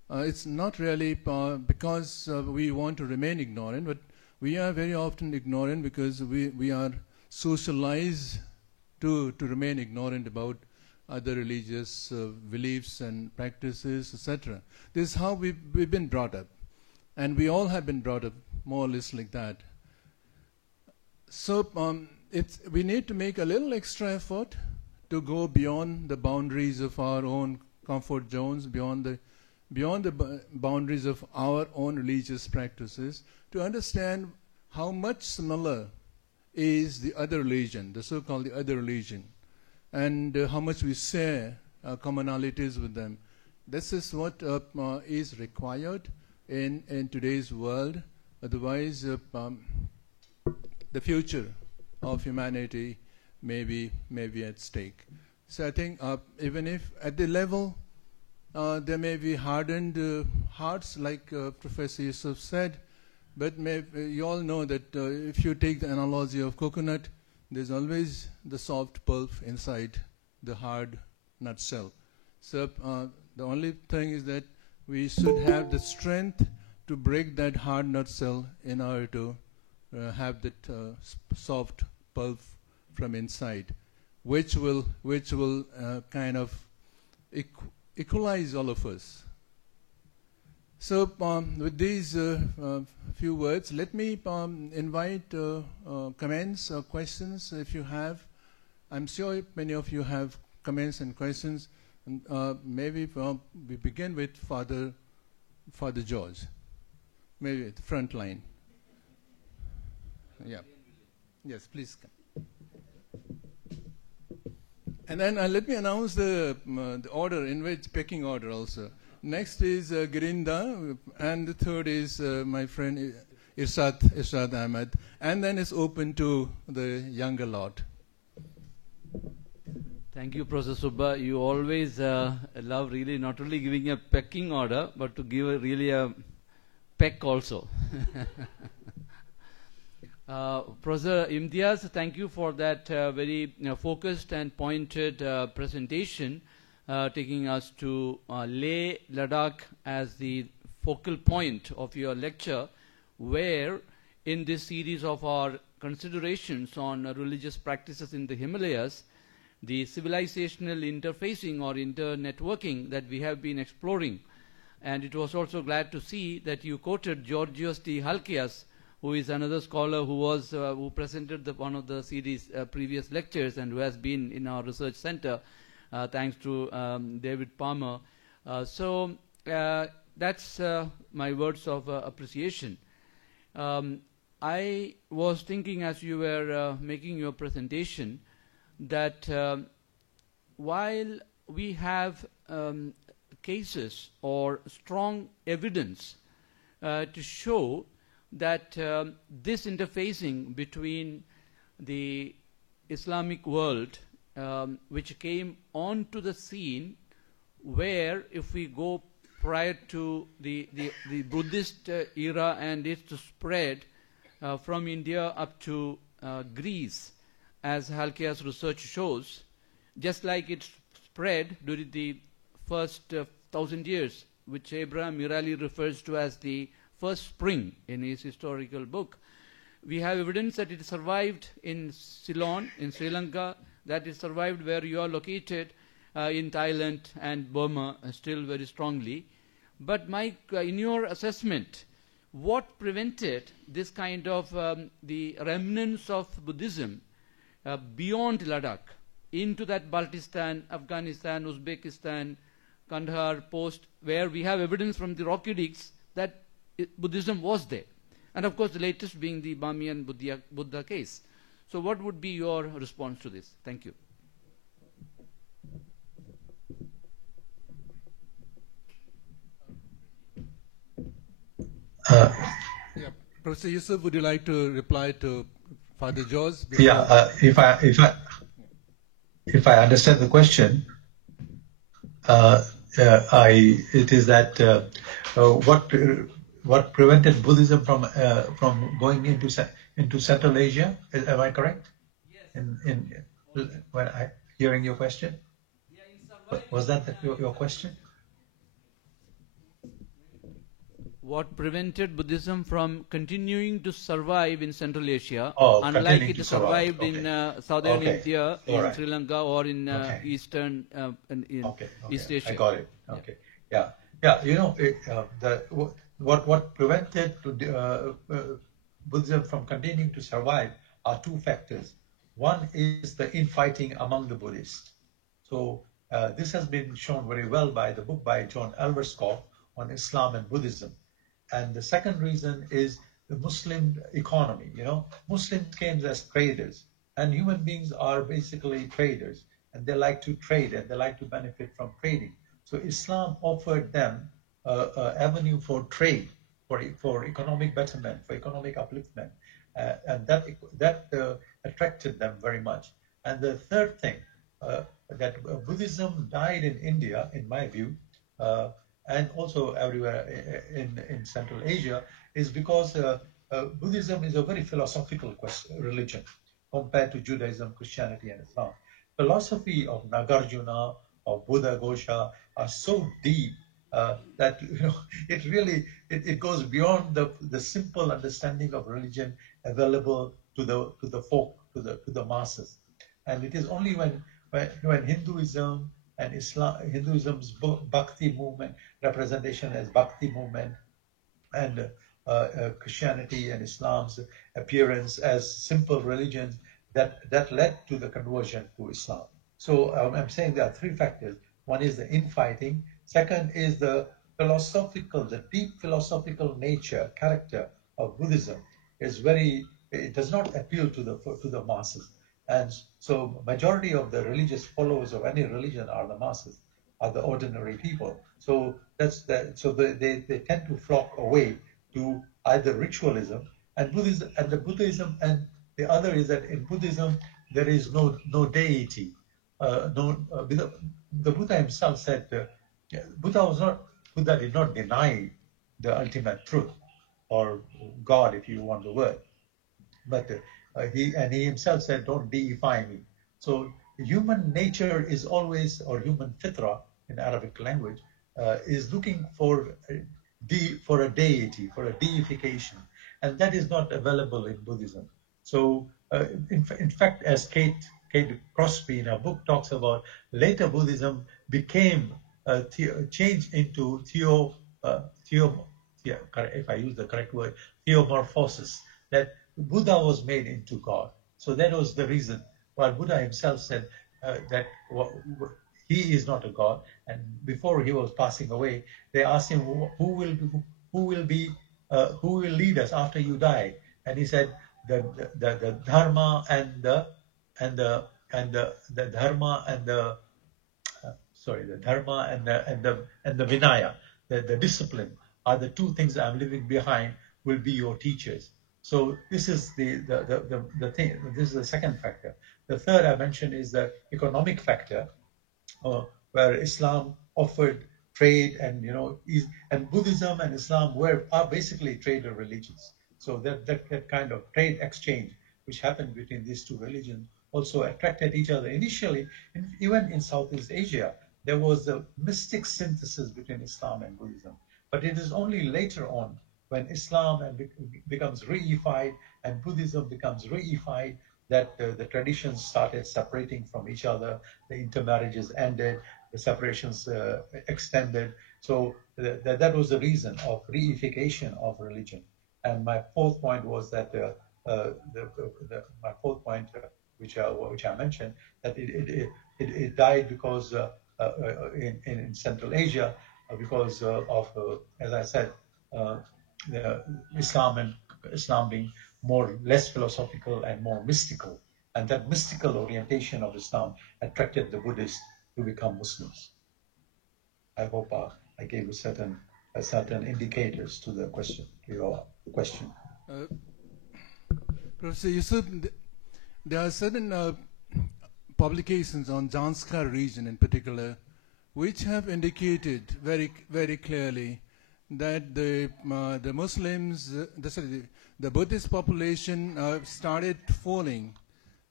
it's not really because we want to remain ignorant, but we are very often ignorant because we are socialized to remain ignorant about other religious beliefs and practices, etc. This is how we've been brought up. And we all have been brought up more or less like that. So we need to make a little extra effort to go beyond the boundaries of our own comfort zones, beyond the boundaries of our own religious practices, to understand how much similar is the other religion, the so-called the other religion, and how much we share commonalities with them. This is what is required in today's world. Otherwise, the future of humanity may be at stake. So I think even if at the level there may be hardened hearts, like Professor Yusuf said, but you all know that if you take the analogy of coconut, there's always the soft pulp inside the hard nut shell. So the only thing is that we should have the strength to break that hard nut shell in order to have that soft pulp from inside, which will kind of equalize all of us. So with these few words, let me invite comments or questions if you have. I'm sure many of you have comments and questions. And, maybe we begin with Father George, maybe at the front line. Yeah. Yes, please come. And then let me announce the order, in which pecking order also. Next is Girinda, and the third is my friend Irshad Ahmed, and then it's open to the younger lot. Thank you, Professor Subba. You always love really not only giving a pecking order, but to give really a peck also. Professor Imtiaz, thank you for that very focused and pointed presentation, taking us to Leh Ladakh as the focal point of your lecture, where in this series of our considerations on religious practices in the Himalayas, the civilizational interfacing or internetworking that we have been exploring. And it was also glad to see that you quoted Georgios T. Halkias, who is another scholar who presented one of the series previous lectures and who has been in our research center, thanks to David Palmer. So that's my words of appreciation. I was thinking as you were making your presentation that while we have cases or strong evidence to show that this interfacing between the Islamic world, which came onto the scene, where if we go prior to the Buddhist era and its spread from India up to Greece, as Halkias' research shows, just like it spread during the first 1,000 years which Abraham Mirali refers to as the first spring in his historical book. We have evidence that it survived in Ceylon, in Sri Lanka, that it survived where you are located in Thailand and Burma still very strongly. But Mike, in your assessment, what prevented this kind of the remnants of Buddhism beyond Ladakh into that Baltistan, Afghanistan, Uzbekistan, Kandahar post, where we have evidence from the Rocky Digs that Buddhism was there? And of course, the latest being the Bamiyan Buddha case. So what would be your response to this? Thank you. Yeah, Professor Yusuf, would you like to reply to Father George? Yeah, if I understand the question, it is that what prevented Buddhism from going into Central Asia? Am I correct? Yes. When I hearing your question, was that your question? What prevented Buddhism from continuing to survive in Central Asia, Oh, unlike continuing it to survived survive. in Okay. southern Okay. India, All in right. Sri Lanka, or in Okay. Eastern East Asia? I got it. Okay. Yeah. You know, what prevented Buddhism from continuing to survive are two factors. One is the infighting among the Buddhists. So this has been shown very well by the book by John Elverscoff on Islam and Buddhism. And the second reason is the Muslim economy. You know, Muslims came as traders, and human beings are basically traders, and they like to trade and they like to benefit from trading. So Islam offered them an avenue for trade, for economic betterment, for economic upliftment, and that attracted them very much. And the third thing, that Buddhism died in India, in my view, and also everywhere in Central Asia, is because Buddhism is a very philosophical religion compared to Judaism, Christianity, and Islam. Philosophy of Nagarjuna, of Buddha Ghosha are so deep that it really it goes beyond the simple understanding of religion available to the folk, to the masses. And it is only when Hinduism and Hinduism's Bhakti movement, representation as Bhakti movement, and Christianity and Islam's appearance as simple religions, that led to the conversion to Islam. So I'm saying there are three factors. One is the infighting. Second is the deep philosophical nature, character of Buddhism it does not appeal to the masses. And so majority of the religious followers of any religion are the masses, are the ordinary people. So they tend to flock away to either ritualism and Buddhism, and the other is that in Buddhism there is no deity. The Buddha himself said, Buddha did not deny the ultimate truth, or God, if you want the word, but he himself said, don't deify me. So human nature is always, or human fitra in Arabic language, is looking for a deity, for a deification, and that is not available in Buddhism. So in fact, as Kate Crosby in her book talks about, later Buddhism became changed into if I use the correct word, theomorphosis, that Buddha was made into God. So that was the reason. While Buddha himself said that he is not a God, and before he was passing away, they asked him, who will lead us after you die? And he said, the dharma and the vinaya, the discipline, are the two things I'm leaving behind, will be your teachers. So this is the thing. This is the second factor. The third I mentioned is the economic factor, where Islam offered trade, and and Buddhism and Islam are basically trader religions. So that kind of trade exchange which happened between these two religions also attracted each other. Initially, even in Southeast Asia, there was a mystic synthesis between Islam and Buddhism. But it is only later on when Islam becomes reified and Buddhism becomes reified that the traditions started separating from each other, the intermarriages ended, the separations extended. So that was the reason of reification of religion. And my fourth point was that my fourth point, which I mentioned, that it died because in Central Asia because of, as I said, Islam being less philosophical and more mystical, and that mystical orientation of Islam attracted the Buddhists to become Muslims. I hope I gave you certain indicators to the question, to your question. Professor Yusuf, there are certain publications on Zanskar region in particular, which have indicated very, very clearly that the Muslims, the Buddhist population started falling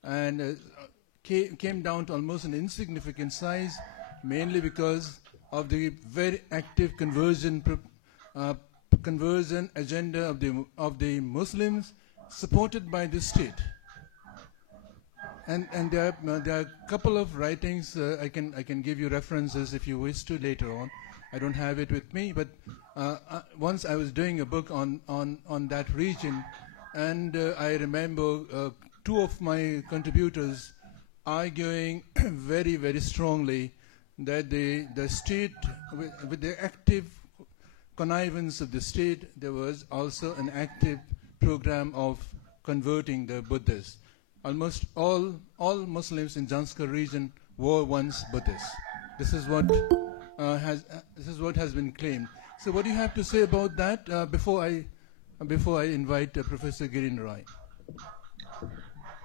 and came down to almost an insignificant size, mainly because of the very active conversion agenda of the Muslims, supported by the state. And there are a couple of writings I can give you references if you wish to later on. I don't have it with me, but once I was doing a book on that region, and I remember two of my contributors arguing very, very strongly that the state, with the active connivance of the state, there was also an active program of converting the Buddhists. Almost all Muslims in Zanskar region were once Buddhists. This is what has been claimed. So, what do you have to say about that before I invite Professor Girin Roy?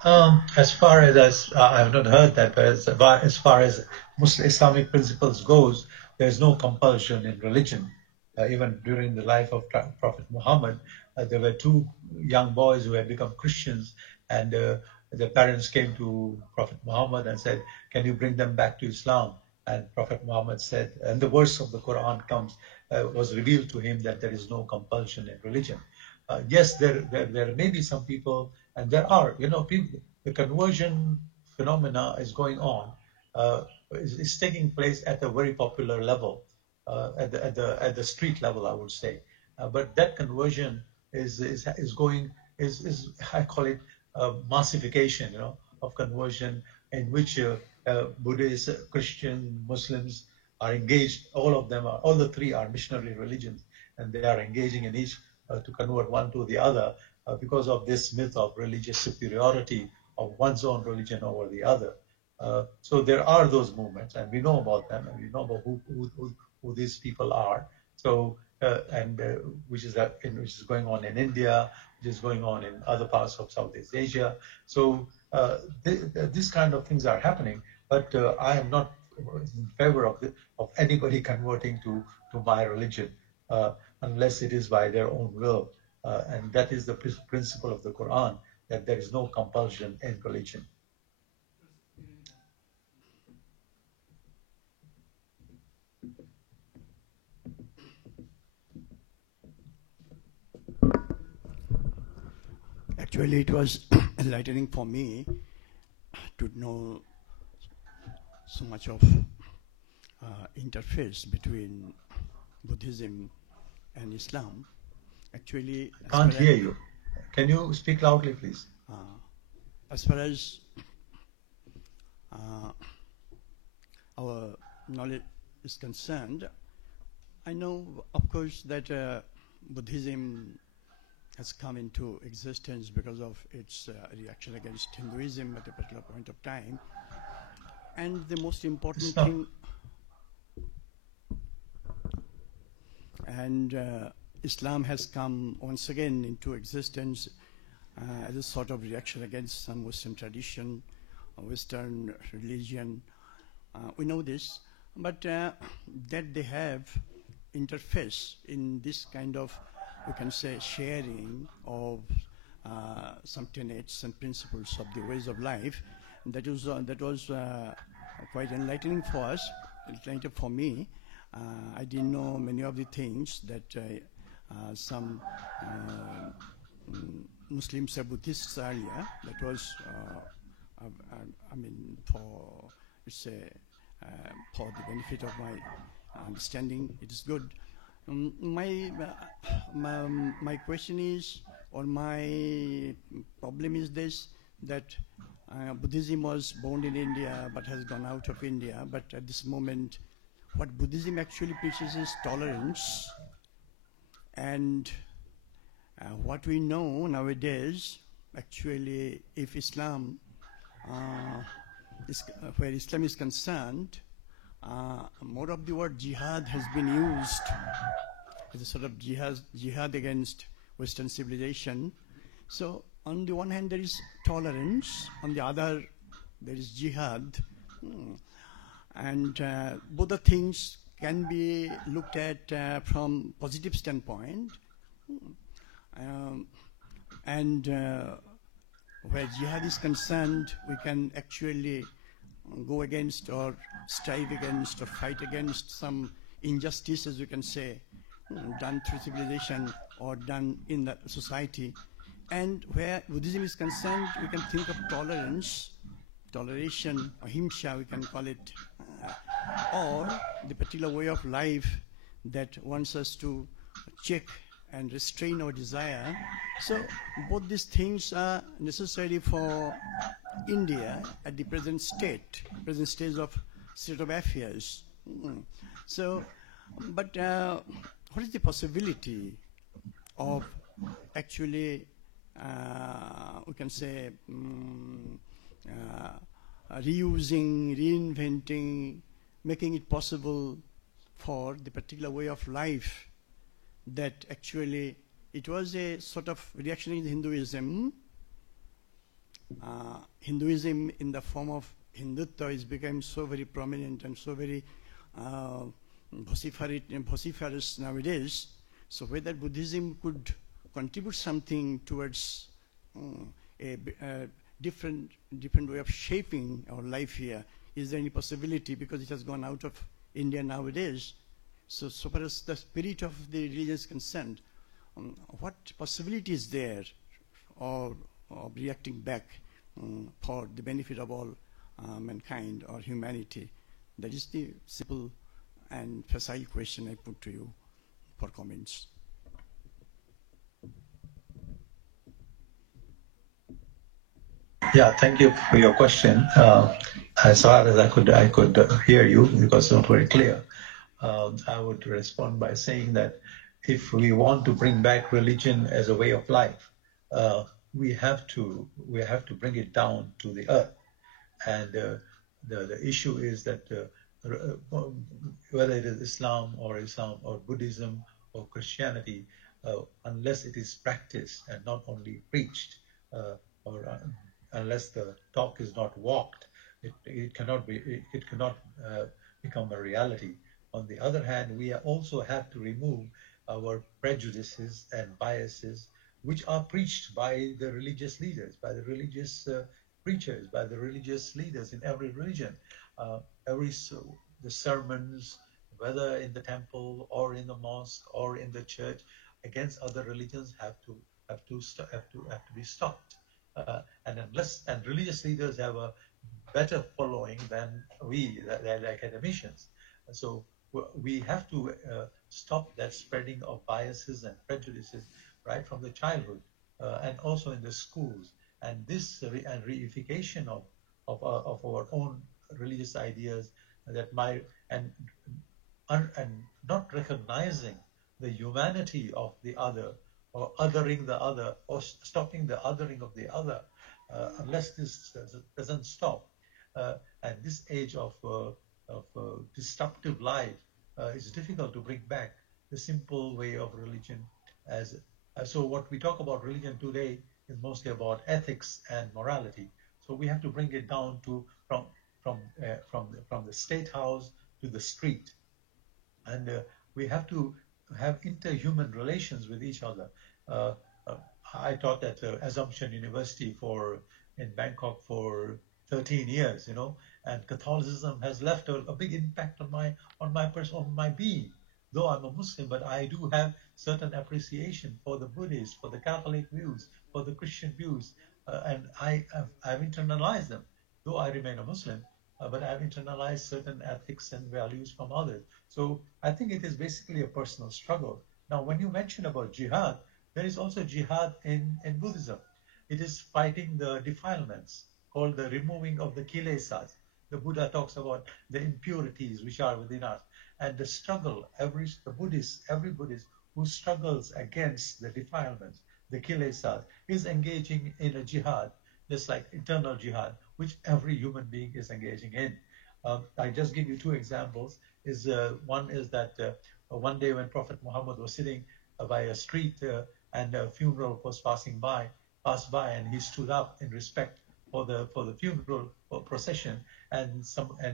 As far as I have not heard that, but as far as Muslim Islamic principles goes, there is no compulsion in religion. Even during the life of Prophet Muhammad, there were two young boys who had become Christians, and the parents came to Prophet Muhammad and said, "Can you bring them back to Islam?" And Prophet Muhammad said, and the verse of the Quran was revealed to him that there is no compulsion in religion. Yes, there may be some people, and there are, people. The conversion phenomena is going on, is taking place at a very popular level, at the street level, I would say. But that conversion is I call it massification, of conversion, in which Buddhists, Christian, Muslims are engaged. All the three are missionary religions, and they are engaging in each to convert one to the other because of this myth of religious superiority of one's own religion over the other. So there are those movements, and we know about them, and we know about who these people are. So which is going on in India, which is going on in other parts of Southeast Asia. So these kind of things are happening, but I am not in favor of anybody converting to my religion unless it is by their own will, and that is the principle of the Quran, that there is no compulsion in religion. Actually, it was enlightening for me to know so much of interface between Buddhism and Islam. Actually, I can't hear you. Can you speak loudly, please? As far as our knowledge is concerned, I know, of course, that Buddhism has come into existence because of its reaction against Hinduism at a particular point of time. And the most important thing, and Islam has come once again into existence as a sort of reaction against some Western tradition, Western religion. We know this, but that they have interface in this kind of, you can say, sharing of some tenets and principles of the ways of life. That was quite enlightening for us. alternative for me. I didn't know many of the things that some Muslims are Buddhists earlier. That was, I mean, for the benefit of my understanding, it is good. My question is, or my problem is this, that Buddhism was born in India but has gone out of India. But at this moment, what Buddhism actually preaches is tolerance. And what we know nowadays, actually, if Islam, where Islam is concerned, more of the word jihad has been used as a sort of jihad against Western civilization. So on the one hand there is tolerance, on the other there is jihad. And both the things can be looked at from positive standpoint. Where jihad is concerned, we can actually go against or strive against or fight against some injustice, as we can say, done through civilization or done in the society. And where Buddhism is concerned, we can think of tolerance, toleration, ahimsa, we can call it, or the particular way of life that wants us to check and restrain our desire. So both these things are necessary for India at the present state of affairs. So, but what is the possibility of actually, we can say, reusing, reinventing, making it possible for the particular way of life that actually it was a sort of reaction in Hinduism. Hinduism in the form of Hindutva is become so very prominent and so very vociferous nowadays. So whether Buddhism could contribute something towards a different way of shaping our life here, is there any possibility, because it has gone out of India nowadays? So far as the spirit of the religion is concerned, what possibility is there of reacting back for the benefit of all mankind or humanity? That is the simple and facile question I put to you for comments. Yeah, thank you for your question. As far as I could hear you, because it's not very clear. I would respond by saying that if we want to bring back religion as a way of life, we have to bring it down to the earth. And the issue is that whether it is Islam or Buddhism or Christianity, unless it is practiced and not only preached, or unless the talk is not walked, it cannot become a reality. On the other hand, we also have to remove our prejudices and biases, which are preached by the religious leaders, by the religious preachers, by the religious leaders in every religion. The sermons, whether in the temple or in the mosque or in the church, against other religions have to be stopped. And religious leaders have a better following than the academicians. So we have to stop that spreading of biases and prejudices right from the childhood, and also in the schools. And this reification of our own religious ideas that and not recognizing the humanity of the other, or othering the other, or stopping the othering of the other, unless this doesn't stop. And this age of disruptive life, it's difficult to bring back the simple way of religion. So what we talk about religion today is mostly about ethics and morality. So we have to bring it down to from the state house to the street, and we have to have interhuman relations with each other. I taught at Assumption University in Bangkok for 13 years, you know, and Catholicism has left a big impact on my being. Though I'm a Muslim, but I do have certain appreciation for the Buddhist, for the Catholic views, for the Christian views, and I've internalized them. Though I remain a Muslim, but I've internalized certain ethics and values from others. So I think it is basically a personal struggle. Now, when you mention about jihad, there is also jihad in Buddhism. It is fighting the defilements, called the removing of the kilesas. The Buddha talks about the impurities which are within us, and the struggle. Every Buddhist who struggles against the defilements, the kilesas, is engaging in a jihad, just like internal jihad, which every human being is engaging in. I just give you two examples. One is that one day when Prophet Muhammad was sitting by a street and a funeral was passed by, and he stood up in respect for the funeral procession, and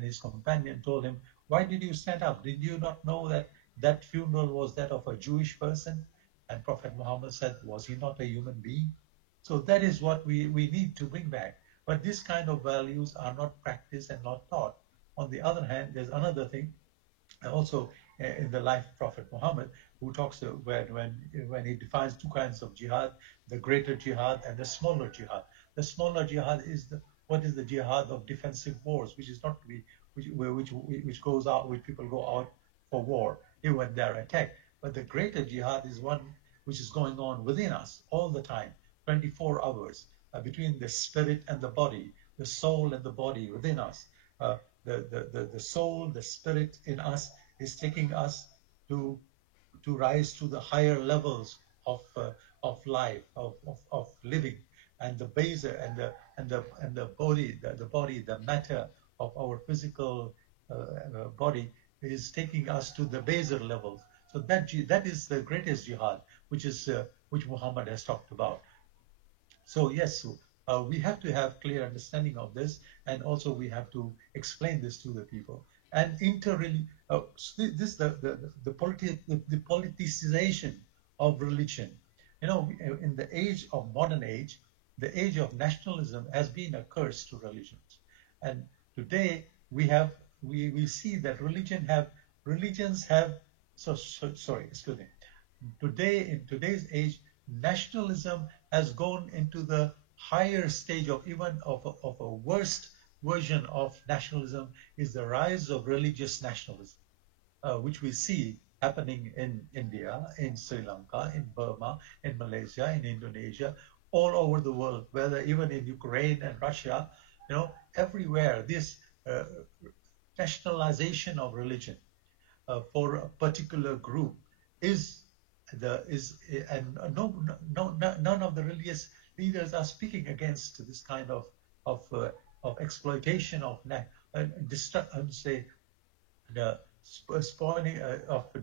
his companion told him, "Why did you stand up? Did you not know that funeral was that of a Jewish person?" And Prophet Muhammad said, "Was he not a human being?" So that is what we need to bring back. But these kind of values are not practiced and not taught. On the other hand, there's another thing, also in the life of Prophet Muhammad, who talks when he defines two kinds of jihad, the greater jihad and the smaller jihad. The smaller jihad is the jihad of defensive wars, which is not to be which goes out, which people go out for war even when they're attacked. But the greater jihad is one which is going on within us all the time, 24 hours, between the spirit and the body, the soul and the body within us. The soul, the spirit in us is taking us to rise to the higher levels of life, of living, and the baser and the body, the matter of our physical body is taking us to the baser levels. So that is the greatest jihad, which Muhammad has talked about. So yes, we have to have clear understanding of this, and also we have to explain this to the people. And the politicization of religion. You know, in the modern age, the age of nationalism has been a curse to religions. And today we see that religions have. Today, in today's age, nationalism has gone into the higher stage of a worst version of nationalism is the rise of religious nationalism, which we see happening in India, in Sri Lanka, in Burma, in Malaysia, in Indonesia, all over the world, whether even in Ukraine and Russia, you know, everywhere this nationalization of religion for a particular group none of the religious leaders are speaking against this kind of exploitation of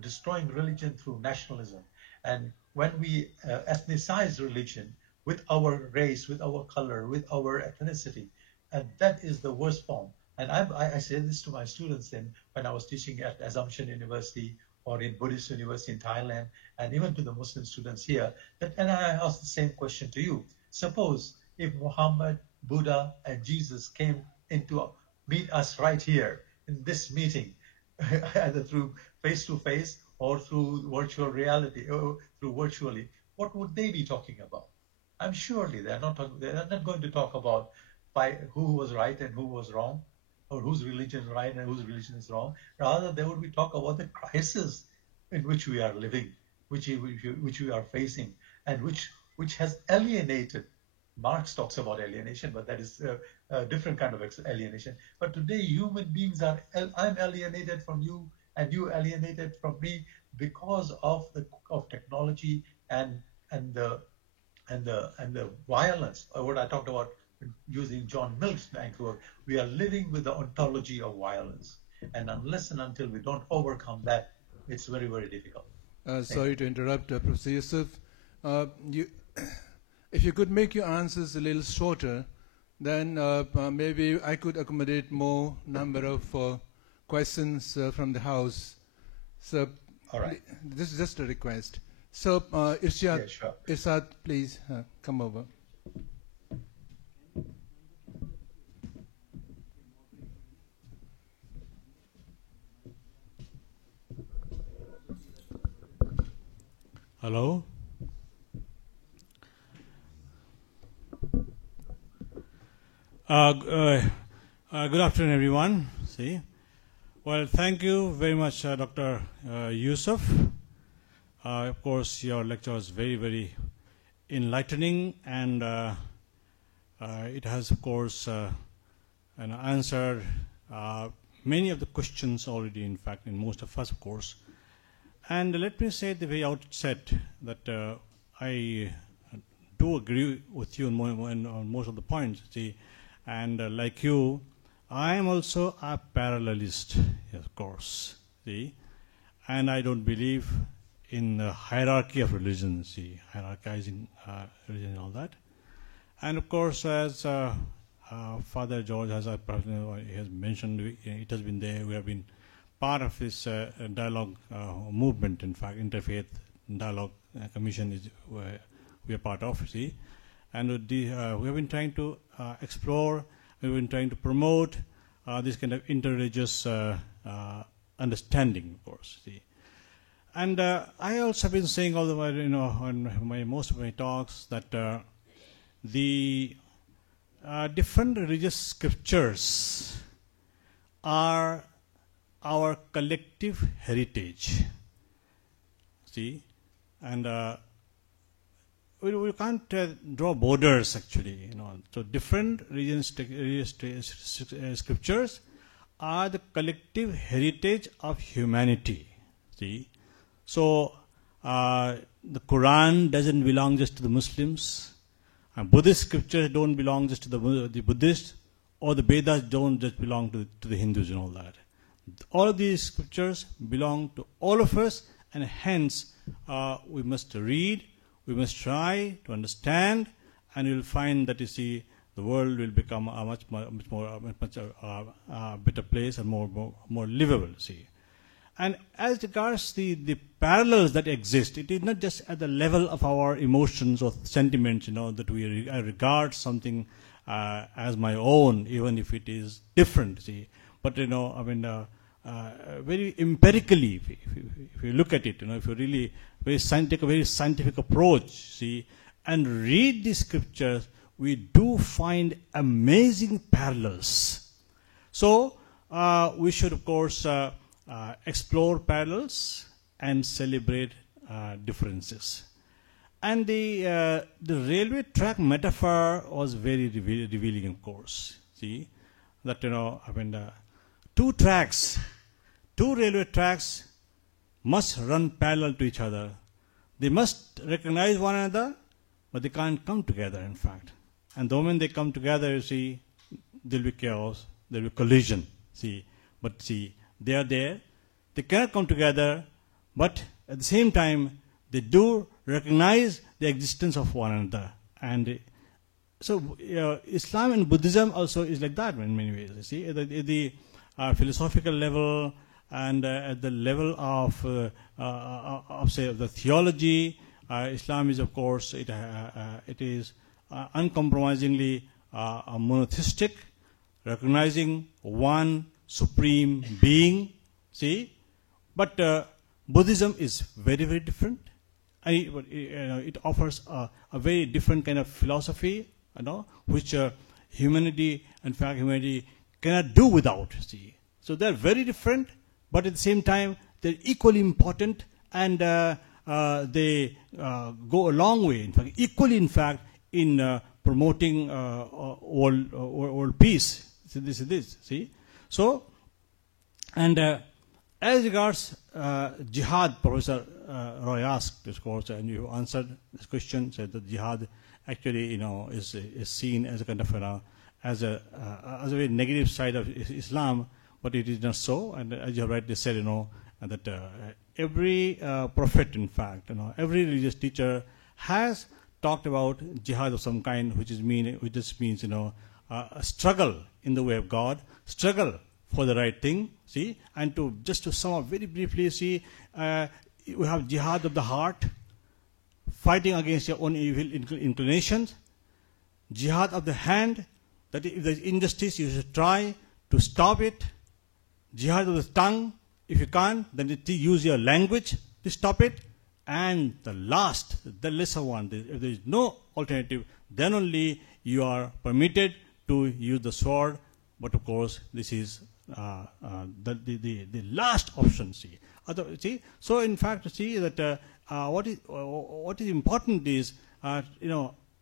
destroying religion through nationalism. And when we ethnicize religion with our race, with our color, with our ethnicity, and that is the worst form. And I say this to my students when I was teaching at Assumption University or in Buddhist University in Thailand, and even to the Muslim students here, and I ask the same question to you. Suppose if Muhammad, Buddha, and Jesus came to meet us right here in this meeting, either through face-to-face or through virtual reality, or through virtually, what would they be talking about? I'm surely they're not going to talk about who was right and who was wrong, or whose religion is right and whose religion is wrong. Rather, they would be talk about the crisis in which we are living, which we are facing, and which has alienated. Marx talks about alienation, but that is a different kind of alienation. But today, human beings I'm alienated from you, and you alienated from me because of technology and the violence. What I talked about using John Mills' Vancouver, we are living with the ontology of violence, and unless and until we don't overcome that, it's very, very difficult. Sorry to interrupt, Professor Yusuf. If you could make your answers a little shorter, then maybe I could accommodate more number of questions from the House. So, all right. This is just a request. So, Irshad, yeah, sure. Irshad, please come over. Hello. Good afternoon, everyone. Well, thank you very much, Dr. Yusuf. Of course, your lecture was very, very enlightening, and it has, of course, answered many of the questions already, in fact, in most of us, of course. And let me say at the very outset that I do agree with you on most of the points. And like you, I am also a parallelist, of course. And I don't believe in the hierarchy of religion, hierarchizing religion and all that. And of course, as Father George has mentioned, it has been there. We have been part of this dialogue movement, in fact, Interfaith Dialogue Commission is we are part of, and we have been trying to explore, we've been trying to promote this kind of interreligious understanding, of course. And I also have been saying all the while, on most of my talks, that the different religious scriptures are our collective heritage. And we can't draw borders, actually. So different religious scriptures are the collective heritage of humanity. So the Quran doesn't belong just to the Muslims, and Buddhist scriptures don't belong just to the Buddhists, or the Vedas don't just belong to the Hindus and all that. All of these scriptures belong to all of us, and hence we must read, we must try to understand, and you will find that the world will become a much better place and more livable. And as regards the parallels that exist, it is not just at the level of our emotions or sentiments, that I regard something as my own, even if it is different. But very empirically, if you look at it, if you really take a very scientific approach, and read the scriptures, we do find amazing parallels. So we should, of course, explore parallels and celebrate differences. And the railway track metaphor was very revealing, of course. That two railway tracks must run parallel to each other. They must recognize one another, but they can't come together, in fact. And the moment they come together, there'll be chaos, there'll be collision. But they are there. They cannot come together, but at the same time, they do recognize the existence of one another. And so Islam and Buddhism also is like that in many ways. At the philosophical level and at the level of say, the theology, Islam is, of course, it is uncompromisingly monotheistic, recognizing one supreme being. But Buddhism is very, very different. And it offers a very different kind of philosophy, which humanity cannot do without. So they're very different, but at the same time, they're equally important, and they go a long way, in fact, equally, in fact, in promoting world peace. So this is this, So, and as regards jihad, Professor Roy asked this course, and you answered this question, said that jihad actually, is seen as a kind of, as a very negative side of Islam, but it is not so. And as you have rightly said, that every prophet, in fact, every religious teacher has talked about jihad of some kind, which just means, a struggle in the way of God, struggle for the right thing, and to sum up very briefly, we have jihad of the heart, fighting against your own evil inclinations, jihad of the hand, that if there's injustice, you should try to stop it, jihad of the tongue, if you can't, then use your language to stop it, and the last, the lesser one. If there is no alternative, then only you are permitted to use the sword. But of course, this is the last option. See, so in fact, see that what is important is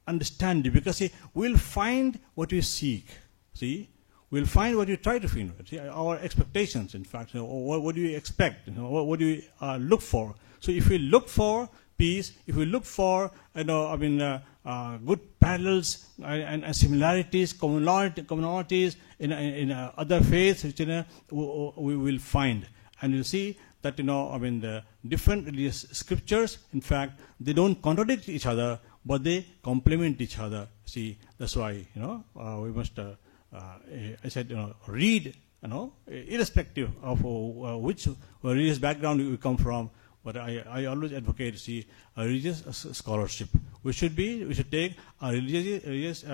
understanding, because see, we'll find what we seek. See, we'll find what you try to find. See, our expectations, in fact, what do you expect? What do you look for? So if we look for peace, if we look for good parallels and similarities, commonalities in other faiths, we will find. And you see that the different religious scriptures, in fact, they don't contradict each other, but they complement each other. See, that's why we must. I said, read, irrespective of which religious background we come from. But I always advocate, see, a religious scholarship. We should take a religious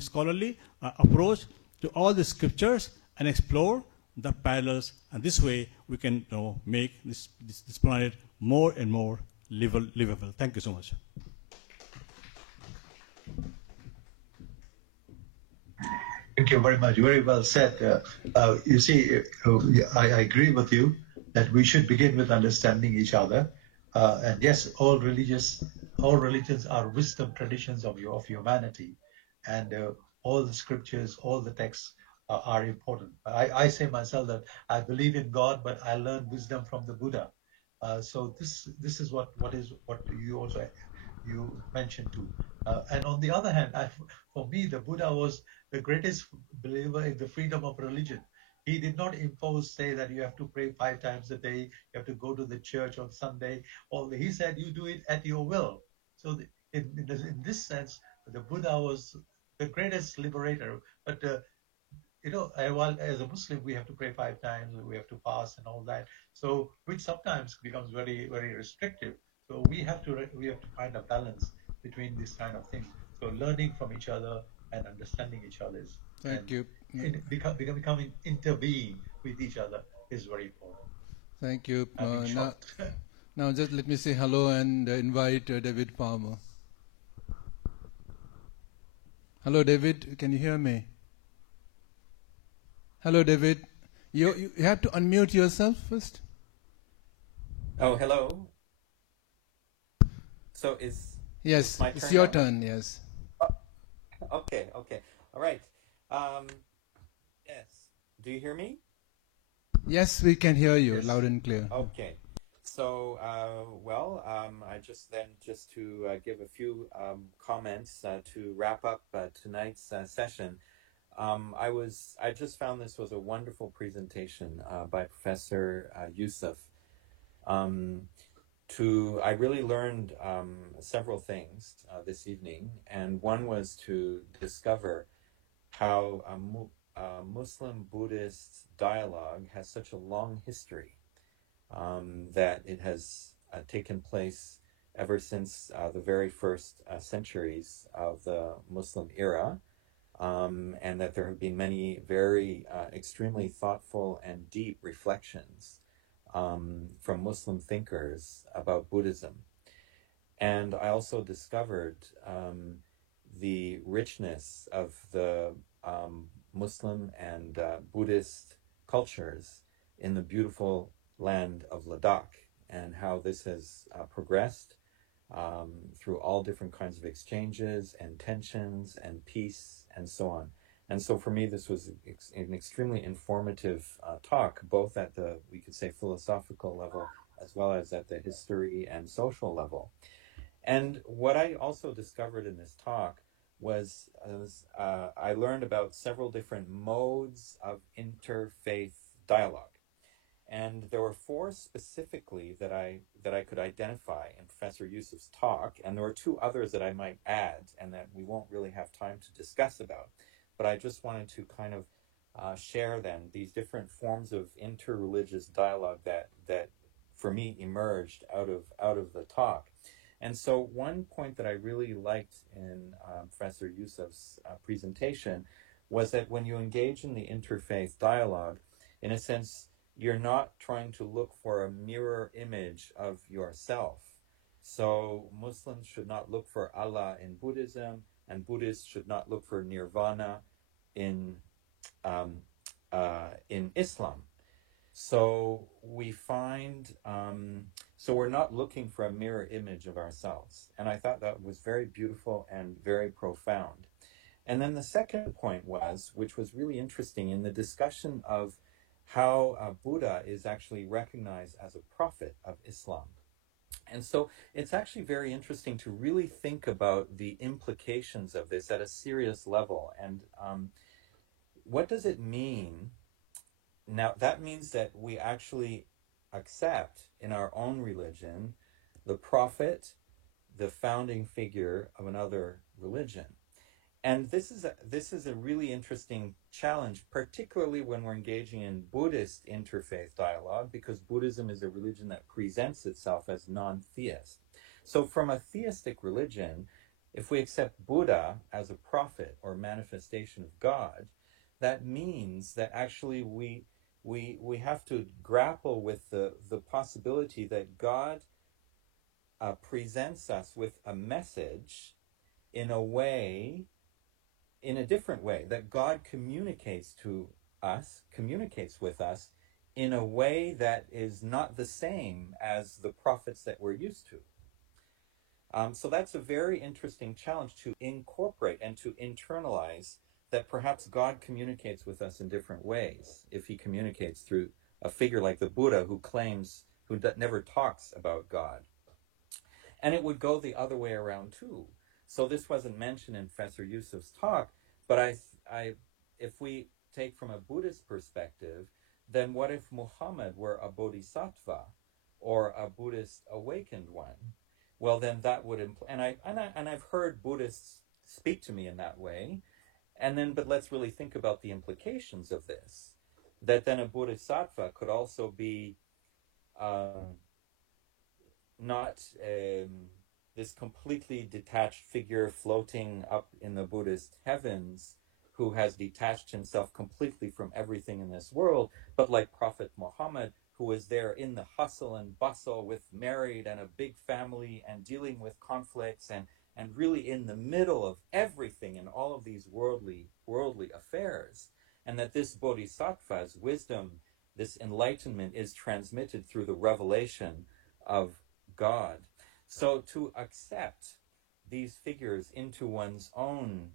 scholarly approach to all the scriptures and explore the parallels. And this way, we can make this planet more and more livable. Thank you so much. Thank you very much. Very well said. You see, I agree with you that we should begin with understanding each other. And yes, all religions are wisdom traditions of humanity. And all the scriptures, all the texts are important. I say myself that I believe in God, but I learned wisdom from the Buddha. So this is what you mentioned too. And on the other hand, for me, the Buddha was the greatest believer in the freedom of religion. He did not say that you have to pray 5 times a day, you have to go to the church on Sunday. He said you do it at your will. So in this sense, the Buddha was the greatest liberator. But while as a Muslim, we have to pray 5 times, we have to fast and all that. So which sometimes becomes very, very restrictive. So we have to find a balance between this kind of thing. So learning from each other and understanding each other becoming interbeing with each other is very important. Thank you. Now just let me say hello and invite David Palmer. Hello, David. Can you hear me? Hello, David. You have to unmute yourself first. Oh, hello. So yes, my it's turn your now? turn. Yes. Okay. All right. Yes. Do you hear me? Yes, we can hear you Yes. loud and clear. Okay. So, I just to give a few comments to wrap up tonight's session. I just found this was a wonderful presentation by Professor Yusuf. I really learned several things this evening, and one was to discover how Muslim-Buddhist dialogue has such a long history, that it has taken place ever since the very first centuries of the Muslim era, and that there have been many very extremely thoughtful and deep reflections from Muslim thinkers about Buddhism. And I also discovered the richness of the Muslim and Buddhist cultures in the beautiful land of Ladakh, and how this has progressed through all different kinds of exchanges and tensions and peace and so on. And so for me, this was an extremely informative talk, both at the, we could say, philosophical level, as well as at the history and social level. And what I also discovered in this talk was I learned about several different modes of interfaith dialogue. And there were 4 specifically that I could identify in Professor Yusuf's talk, and there were 2 others that I might add and that we won't really have time to discuss about. But I just wanted to kind of share then these different forms of interreligious dialogue that for me emerged out of the talk. And so one point that I really liked in Professor Yusuf's presentation was that when you engage in the interfaith dialogue, in a sense, you're not trying to look for a mirror image of yourself, So Muslims should not look for Allah in Buddhism, and Buddhists should not look for nirvana in Islam. So we find, so we're not looking for a mirror image of ourselves. And I thought that was very beautiful and very profound. And then the second point was, which was really interesting, in the discussion of how Buddha is actually recognized as a prophet of Islam. And so it's actually very interesting to really think about the implications of this at a serious level. And what does it mean? Now, that means that we actually accept in our own religion the prophet, the founding figure of another religion. And this is a really interesting challenge, particularly when we're engaging in Buddhist interfaith dialogue, because Buddhism is a religion that presents itself as non-theist. So from a theistic religion, if we accept Buddha as a prophet or manifestation of God, that means that actually we have to grapple with the possibility that God presents us with a message in a different way, that God communicates with us in a way that is not the same as the prophets that we're used to. So that's a very interesting challenge, to incorporate and to internalize that perhaps God communicates with us in different ways if he communicates through a figure like the Buddha who never talks about God. And it would go the other way around too. So this wasn't mentioned in Professor Yusuf's talk, but if we take from a Buddhist perspective, then what if Muhammad were a bodhisattva or a Buddhist awakened one? Well, then that would imply, and I've heard Buddhists speak to me in that way. But let's really think about the implications of this. That then a bodhisattva could also be not this completely detached figure floating up in the Buddhist heavens who has detached himself completely from everything in this world, but like Prophet Muhammad, who is there in the hustle and bustle with married and a big family and dealing with conflicts and really in the middle of everything in all of these worldly affairs. And that this bodhisattva's wisdom, this enlightenment, is transmitted through the revelation of God. So to accept these figures into one's own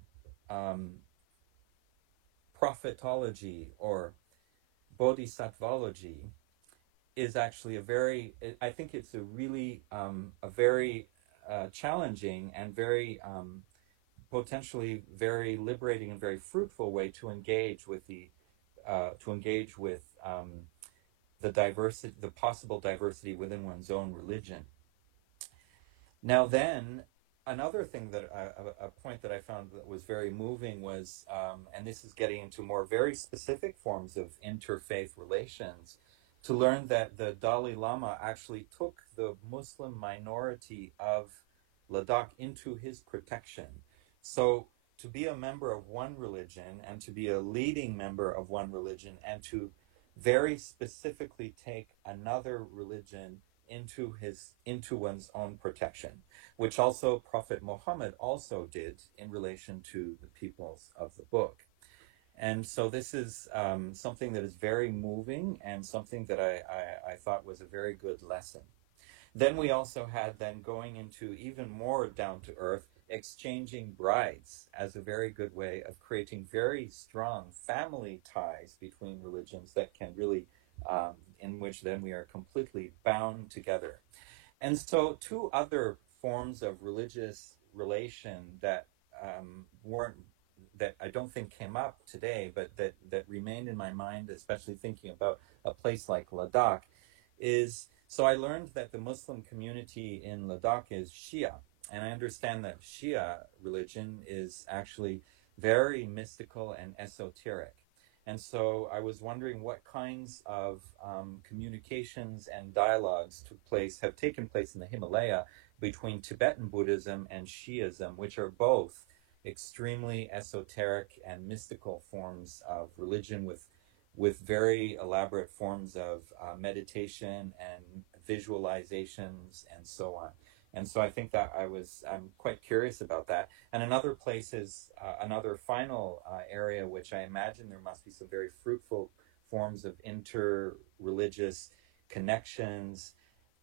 prophetology or bodhisattvology is actually I think it's a really a very challenging and very potentially very liberating and very fruitful way to engage with the diversity, the possible diversity within one's own religion. Now then, another thing that a point that I found that was very moving was, and this is getting into more very specific forms of interfaith relations, to learn that the Dalai Lama actually took the Muslim minority of Ladakh into his protection. So to be a member of one religion and to be a leading member of one religion and to very specifically take another religion into one's own protection, which also Prophet Muhammad also did in relation to the peoples of the book. And so this is something that is very moving and something that I thought was a very good lesson. Then we also had going into even more down to earth, exchanging brides as a very good way of creating very strong family ties between religions that can really, in which then we are completely bound together. And so two other forms of religious relation that that I don't think came up today, but that remained in my mind, especially thinking about a place like Ladakh, is, so I learned that the Muslim community in Ladakh is Shia. And I understand that Shia religion is actually very mystical and esoteric. And so I was wondering what kinds of communications and dialogues have taken place in the Himalaya between Tibetan Buddhism and Shiism, which are both extremely esoteric and mystical forms of religion with very elaborate forms of meditation and visualizations and so on. And so I think that I'm quite curious about that. And another place is another final area, which I imagine there must be some very fruitful forms of inter-religious connections,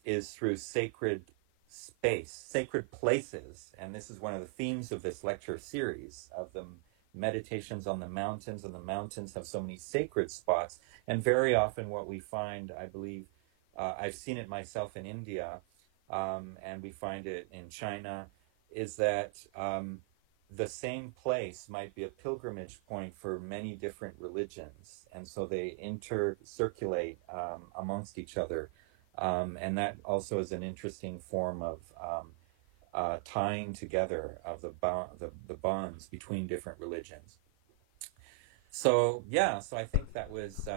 is through sacred space, sacred places. And this is one of the themes of this lecture series, of the meditations on the mountains, and the mountains have so many sacred spots. And very often what we find, I believe, I've seen it myself in India, and we find it in China, is that the same place might be a pilgrimage point for many different religions. And so they intercirculate amongst each other. And that also is an interesting form of tying together of the bonds between different religions. So yeah, so I think that was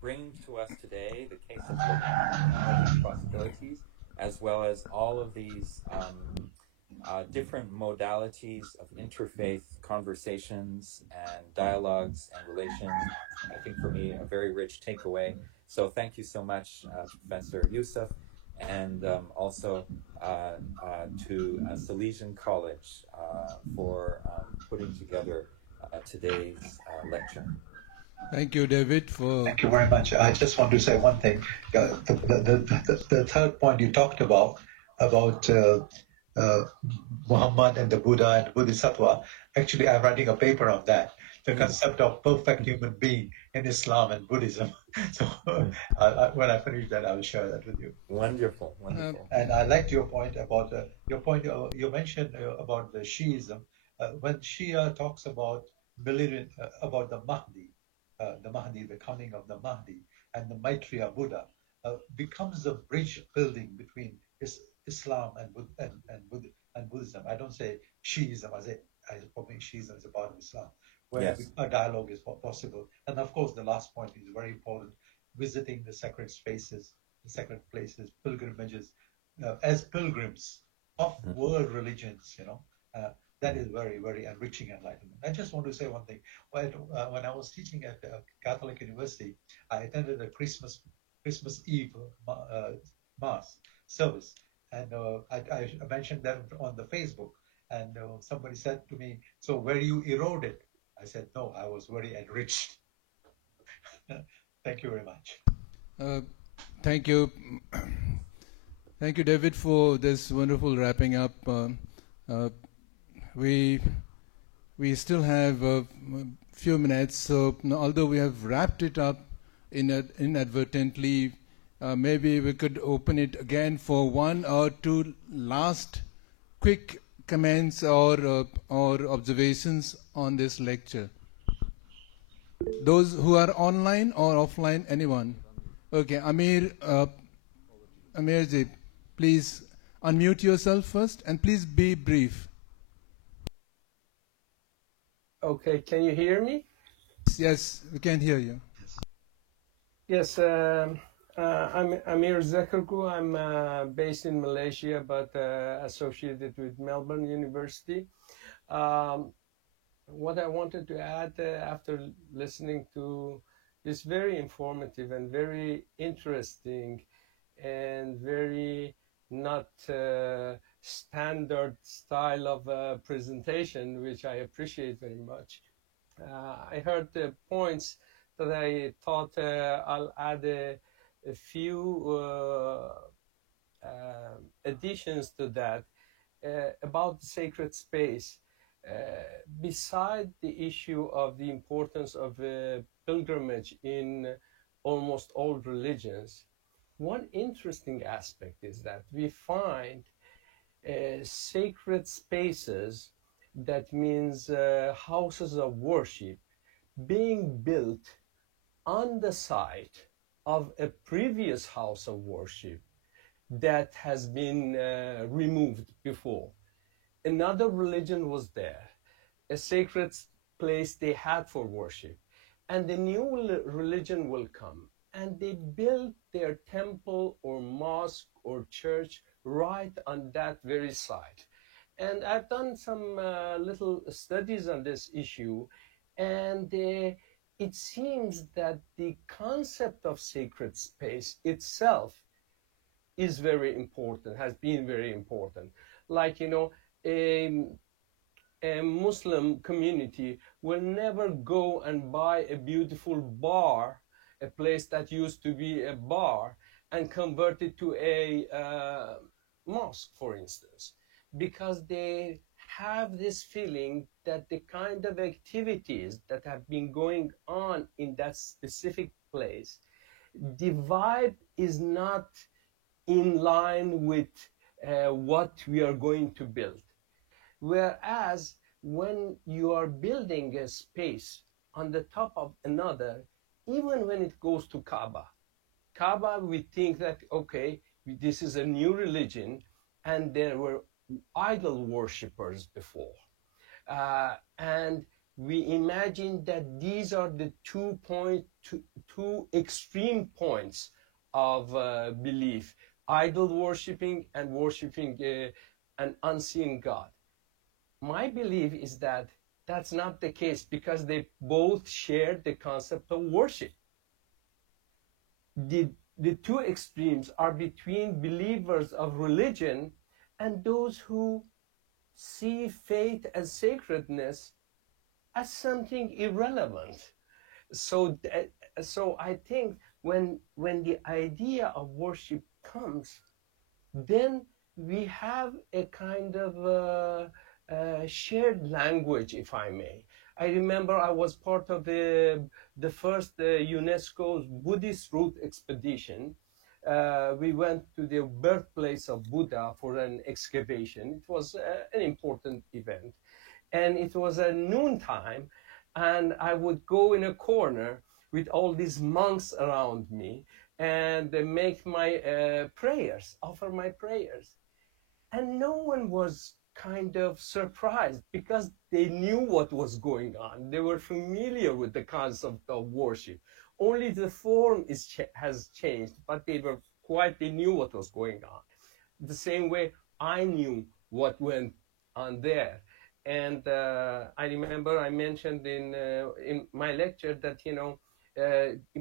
bringing to us today the case of all these possibilities, as well as all of these different modalities of interfaith conversations and dialogues and relations. I think for me, a very rich takeaway. So thank you so much, Professor Yusuf, and also to Salesian College for putting together today's lecture. Thank you, David. Thank you very much. I just want to say one thing. The third point you talked about Muhammad and the Buddha and Bodhisattva. Actually, I'm writing a paper on that. The concept of perfect human being in Islam and Buddhism. So when I finish that, I will share that with you. Wonderful, wonderful. And I liked your point about you mentioned about the Shiism. When Shia talks about about the Mahdi, the coming of the Mahdi, and the Maitreya Buddha, becomes a bridge building between Islam and Buddhism. I don't say Shiism. For me, Shiism is a part of Islam, where Yes. a dialogue is possible. And of course, the last point is very important: visiting the sacred spaces, the sacred places, pilgrimages, as pilgrims of world religions. That is very, very enriching enlightenment. I just want to say one thing. When I was teaching at Catholic University, I attended a Christmas Eve mass service, and I mentioned that on the Facebook, and somebody said to me, "So were you eroded?" I said, "No, I was very enriched." Thank you very much. Thank you. Thank you, David, for this wonderful wrapping up. We still have a few minutes, so although we have wrapped it up inadvertently, maybe we could open it again for one or two last quick comments or observations on this lecture. Those who are online or offline, anyone? Okay, Amirji, please unmute yourself first, and please be brief. Okay, can you hear me? Yes, we can hear you. Yes, I'm Amir Zakarku. I'm based in Malaysia, but associated with Melbourne University. What I wanted to add after listening to this very informative and very interesting and very not standard style of presentation, which I appreciate very much. I heard the points that I thought I'll add a few additions to that about the sacred space. Beside the issue of the importance of pilgrimage in almost all religions, one interesting aspect is that we find sacred spaces, that means houses of worship, being built on the site of a previous house of worship that has been removed before. Another religion was there, a sacred place they had for worship, and the new religion will come, and they build their temple or mosque or church right on that very site. And I've done some little studies on this issue, and it seems that the concept of sacred space itself is very important, has been very important. Like, a Muslim community will never go and buy a beautiful bar, a place that used to be a bar, and convert it to a mosque, for instance, because they have this feeling that the kind of activities that have been going on in that specific place, the vibe is not in line with what we are going to build. Whereas when you are building a space on the top of another, even when it goes to Kaaba, we think that, okay, this is a new religion, and there were idol worshippers before. And we imagine that these are the two extreme points of belief, idol worshipping and worshipping an unseen God. My belief is that that's not the case, because they both share the concept of worship. The two extremes are between believers of religion and those who see faith as sacredness as something irrelevant. So I think when the idea of worship comes, then we have a kind of shared language, if I may. I remember I was part of the first UNESCO's Buddhist Route expedition. We went to the birthplace of Buddha for an excavation. It was an important event. And it was at noontime, and I would go in a corner with all these monks around me and make my prayers, offer my prayers. And no one was kind of surprised, because they knew what was going on. They were familiar with the concept of worship. Only the form has changed, but they knew what was going on. The same way I knew what went on there. And I remember I mentioned in my lecture that, in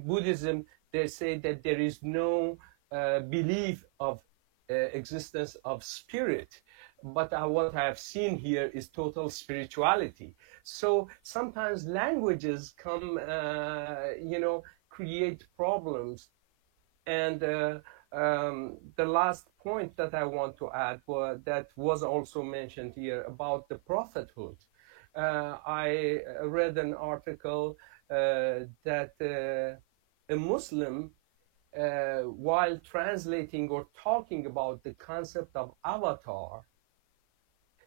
Buddhism, they say that there is no belief of existence of spirit. But what I have seen here is total spirituality. So sometimes languages come, create problems. And the last point that I want to add, that was also mentioned here about the prophethood. I read an article that a Muslim, while translating or talking about the concept of avatar,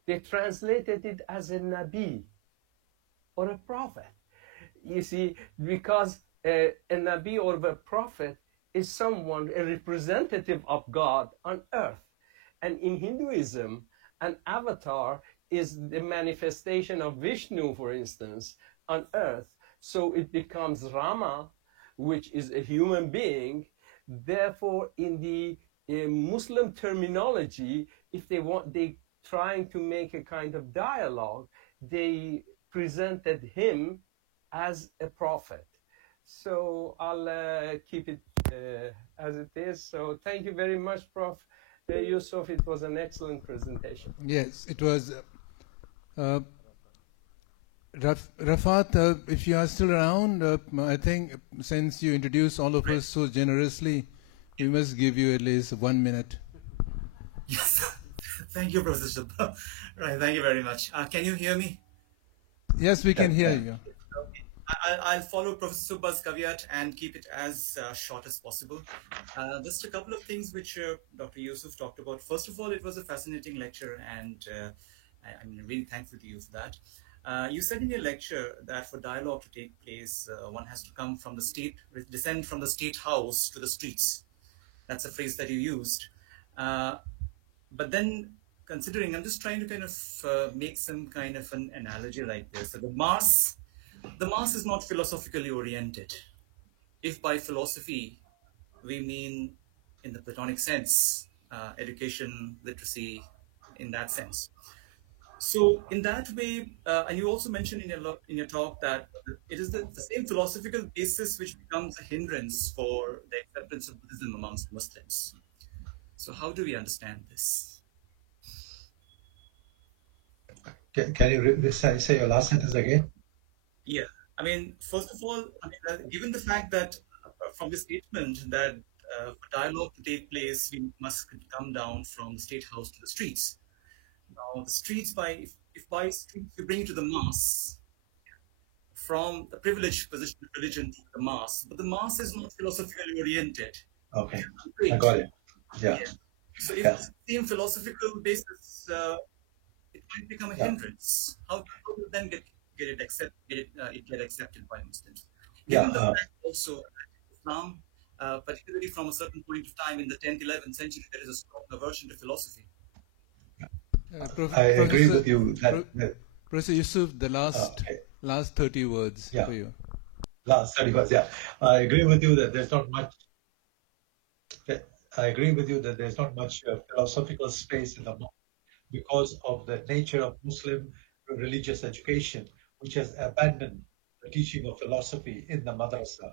they translated it as a Nabi or a prophet. You see, because a Nabi or a prophet is someone, a representative of God on earth. And in Hinduism, an avatar is the manifestation of Vishnu, for instance, on earth. So it becomes Rama, which is a human being. Therefore, in the Muslim terminology, if they trying to make a kind of dialogue, they presented him as a prophet. So I'll keep it as it is. So thank you very much, Prof. Yusuf. It was an excellent presentation. Yes, it was. Rafat, if you are still around, I think since you introduced all of us so generously, we must give you at least 1 minute. Yes. Thank you, Professor Subba. Right, thank you very much. Can you hear me? Yes, we can hear you. Okay. I'll follow Professor Subba's caveat and keep it as short as possible. Just a couple of things which Dr. Yusuf talked about. First of all, it was a fascinating lecture, and I'm really thankful to you for that. You said in your lecture that for dialogue to take place, one has to come from the state, descend from the state house to the streets. That's a phrase that you used. But then, considering, I'm just trying to kind of make some kind of an analogy like this. So the mass is not philosophically oriented. If by philosophy we mean, in the Platonic sense, education, literacy, in that sense. So in that way, and you also mentioned in your talk that it is the same philosophical basis which becomes a hindrance for the acceptance of Buddhism amongst Muslims. So how do we understand this? Can you say your last sentence again? Yeah, I mean, first of all, I mean, given the fact that from the statement that for dialogue to take place, we must come down from the State House to the streets. Now, the streets, if by streets you bring it to the mass, from the privileged position of religion to the mass, but the mass is not philosophically oriented. Okay, I got it. Yeah. So if it's the same philosophical basis, it might become a hindrance. How do you then get it accepted by Muslims? Given the fact also Islam, particularly from a certain point of time in the 10th, 11th century, there is a strong aversion to philosophy. I agree with you. Professor Yusuf, the last 30 words for you. Last 30 words, yeah. I agree with you that there's not much. I agree with you that there's not much philosophical space in the mosque because of the nature of Muslim religious education, which has abandoned the teaching of philosophy in the madrasa.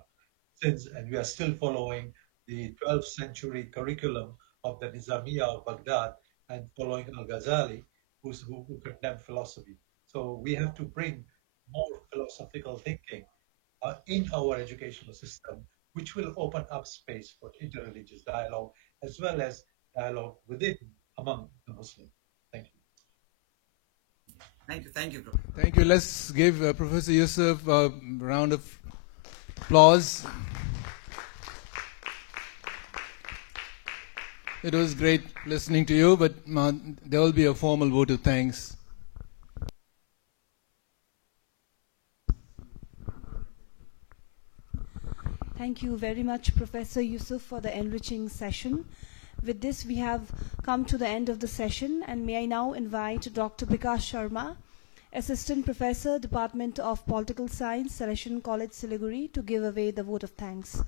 And we are still following the 12th century curriculum of the Nizamiya of Baghdad and following Al-Ghazali, who condemned philosophy. So we have to bring more philosophical thinking in our educational system, which will open up space for interreligious dialogue as well as dialogue among the Muslims. Thank you. Thank you, Professor. Thank you. Let's give Professor Yusuf a round of applause. It was great listening to you, but there will be a formal vote of thanks. Thank you very much, Professor Yusuf, for the enriching session. With this, we have come to the end of the session, and may I now invite Dr. Bikash Sharma, Assistant Professor, Department of Political Science, Salesian College, Siliguri, to give away the vote of thanks.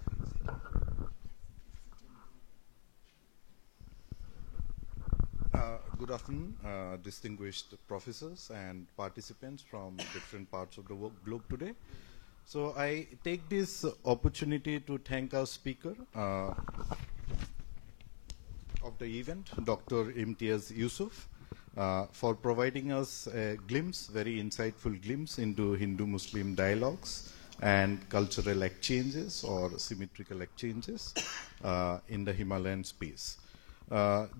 Good afternoon, distinguished professors and participants from different parts of the globe today. So I take this opportunity to thank our speaker of the event, Dr. Imtiaz Yusuf, for providing us a glimpse, very insightful glimpse into Hindu-Muslim dialogues and cultural exchanges or symmetrical exchanges in the Himalayan space.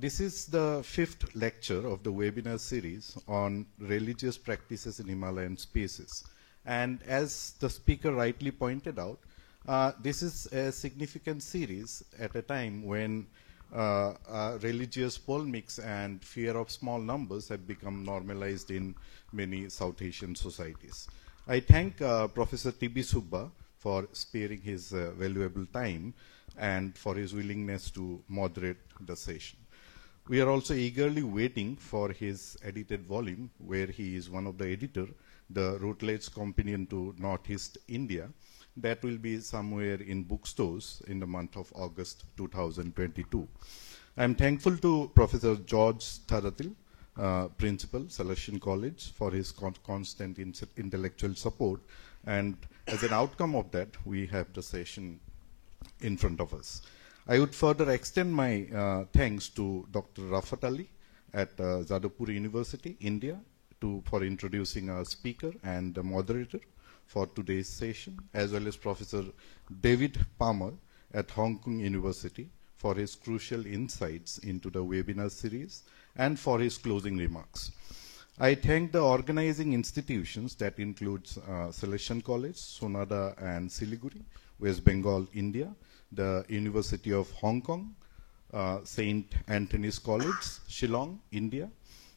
This is the 5th lecture of the webinar series on religious practices in Himalayan spaces. And as the speaker rightly pointed out, this is a significant series at a time when religious polemics and fear of small numbers have become normalized in many South Asian societies. I thank Professor T.B. Subba for sparing his valuable time and for his willingness to moderate the session. We are also eagerly waiting for his edited volume, where he is one of the editor, the Routledge Companion to Northeast India, that will be somewhere in bookstores in the month of August 2022. I am thankful to Professor George Thadatil, Principal, Salesian College, for his constant intellectual support, and as an outcome of that, we have the session in front of us. I would further extend my thanks to Dr. Rafat Ali at Jadavpur University, India, for introducing our speaker and the moderator for today's session, as well as Professor David Palmer at Hong Kong University for his crucial insights into the webinar series and for his closing remarks. I thank the organizing institutions that includes Salesian College, Sonada and Siliguri, West Bengal, India, the University of Hong Kong, St. Anthony's College, Shillong, India,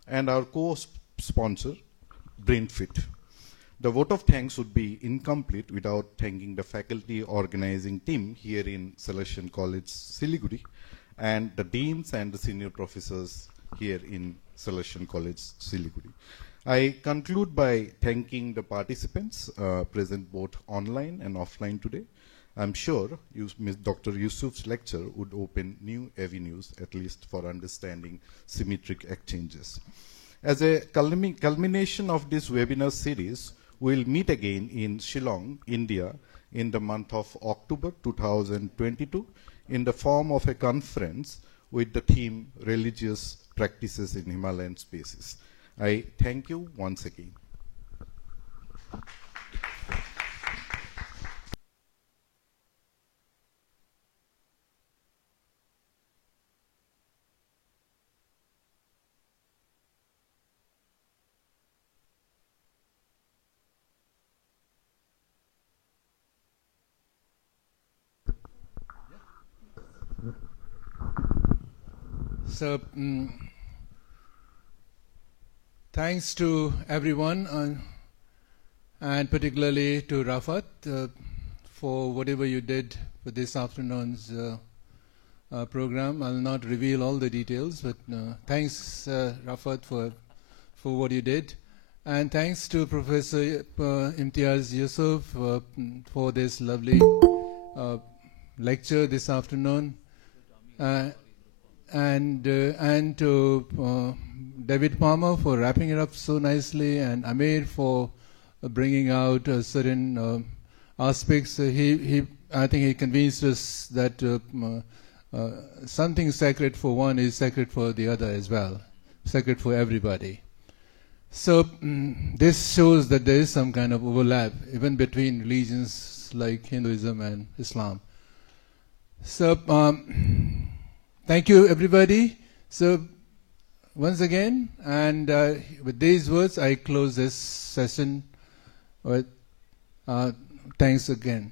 and our co-sponsor, BrainFit. The vote of thanks would be incomplete without thanking the faculty organizing team here in Salesian College, Siliguri, and the deans and the senior professors here in Salesian College, Siliguri. I conclude by thanking the participants present both online and offline today. I'm sure Dr. Yusuf's lecture would open new avenues, at least for understanding symmetric exchanges. As a culmination of this webinar series, we'll meet again in Shillong, India, in the month of October 2022 in the form of a conference with the theme Religious Practices in Himalayan Spaces. I thank you once again. So, thanks to everyone, and particularly to Rafat for whatever you did for this afternoon's program. I'll not reveal all the details, but thanks, Rafat, for what you did. And thanks to Professor Imtiaz Yusuf for this lovely lecture this afternoon. And to David Palmer for wrapping it up so nicely, and Amir for bringing out certain aspects. I think he convinced us that something sacred for one is sacred for the other as well, sacred for everybody. So this shows that there is some kind of overlap even between religions like Hinduism and Islam. So thank you, everybody. So once again, and with these words, I close this session. Thanks again.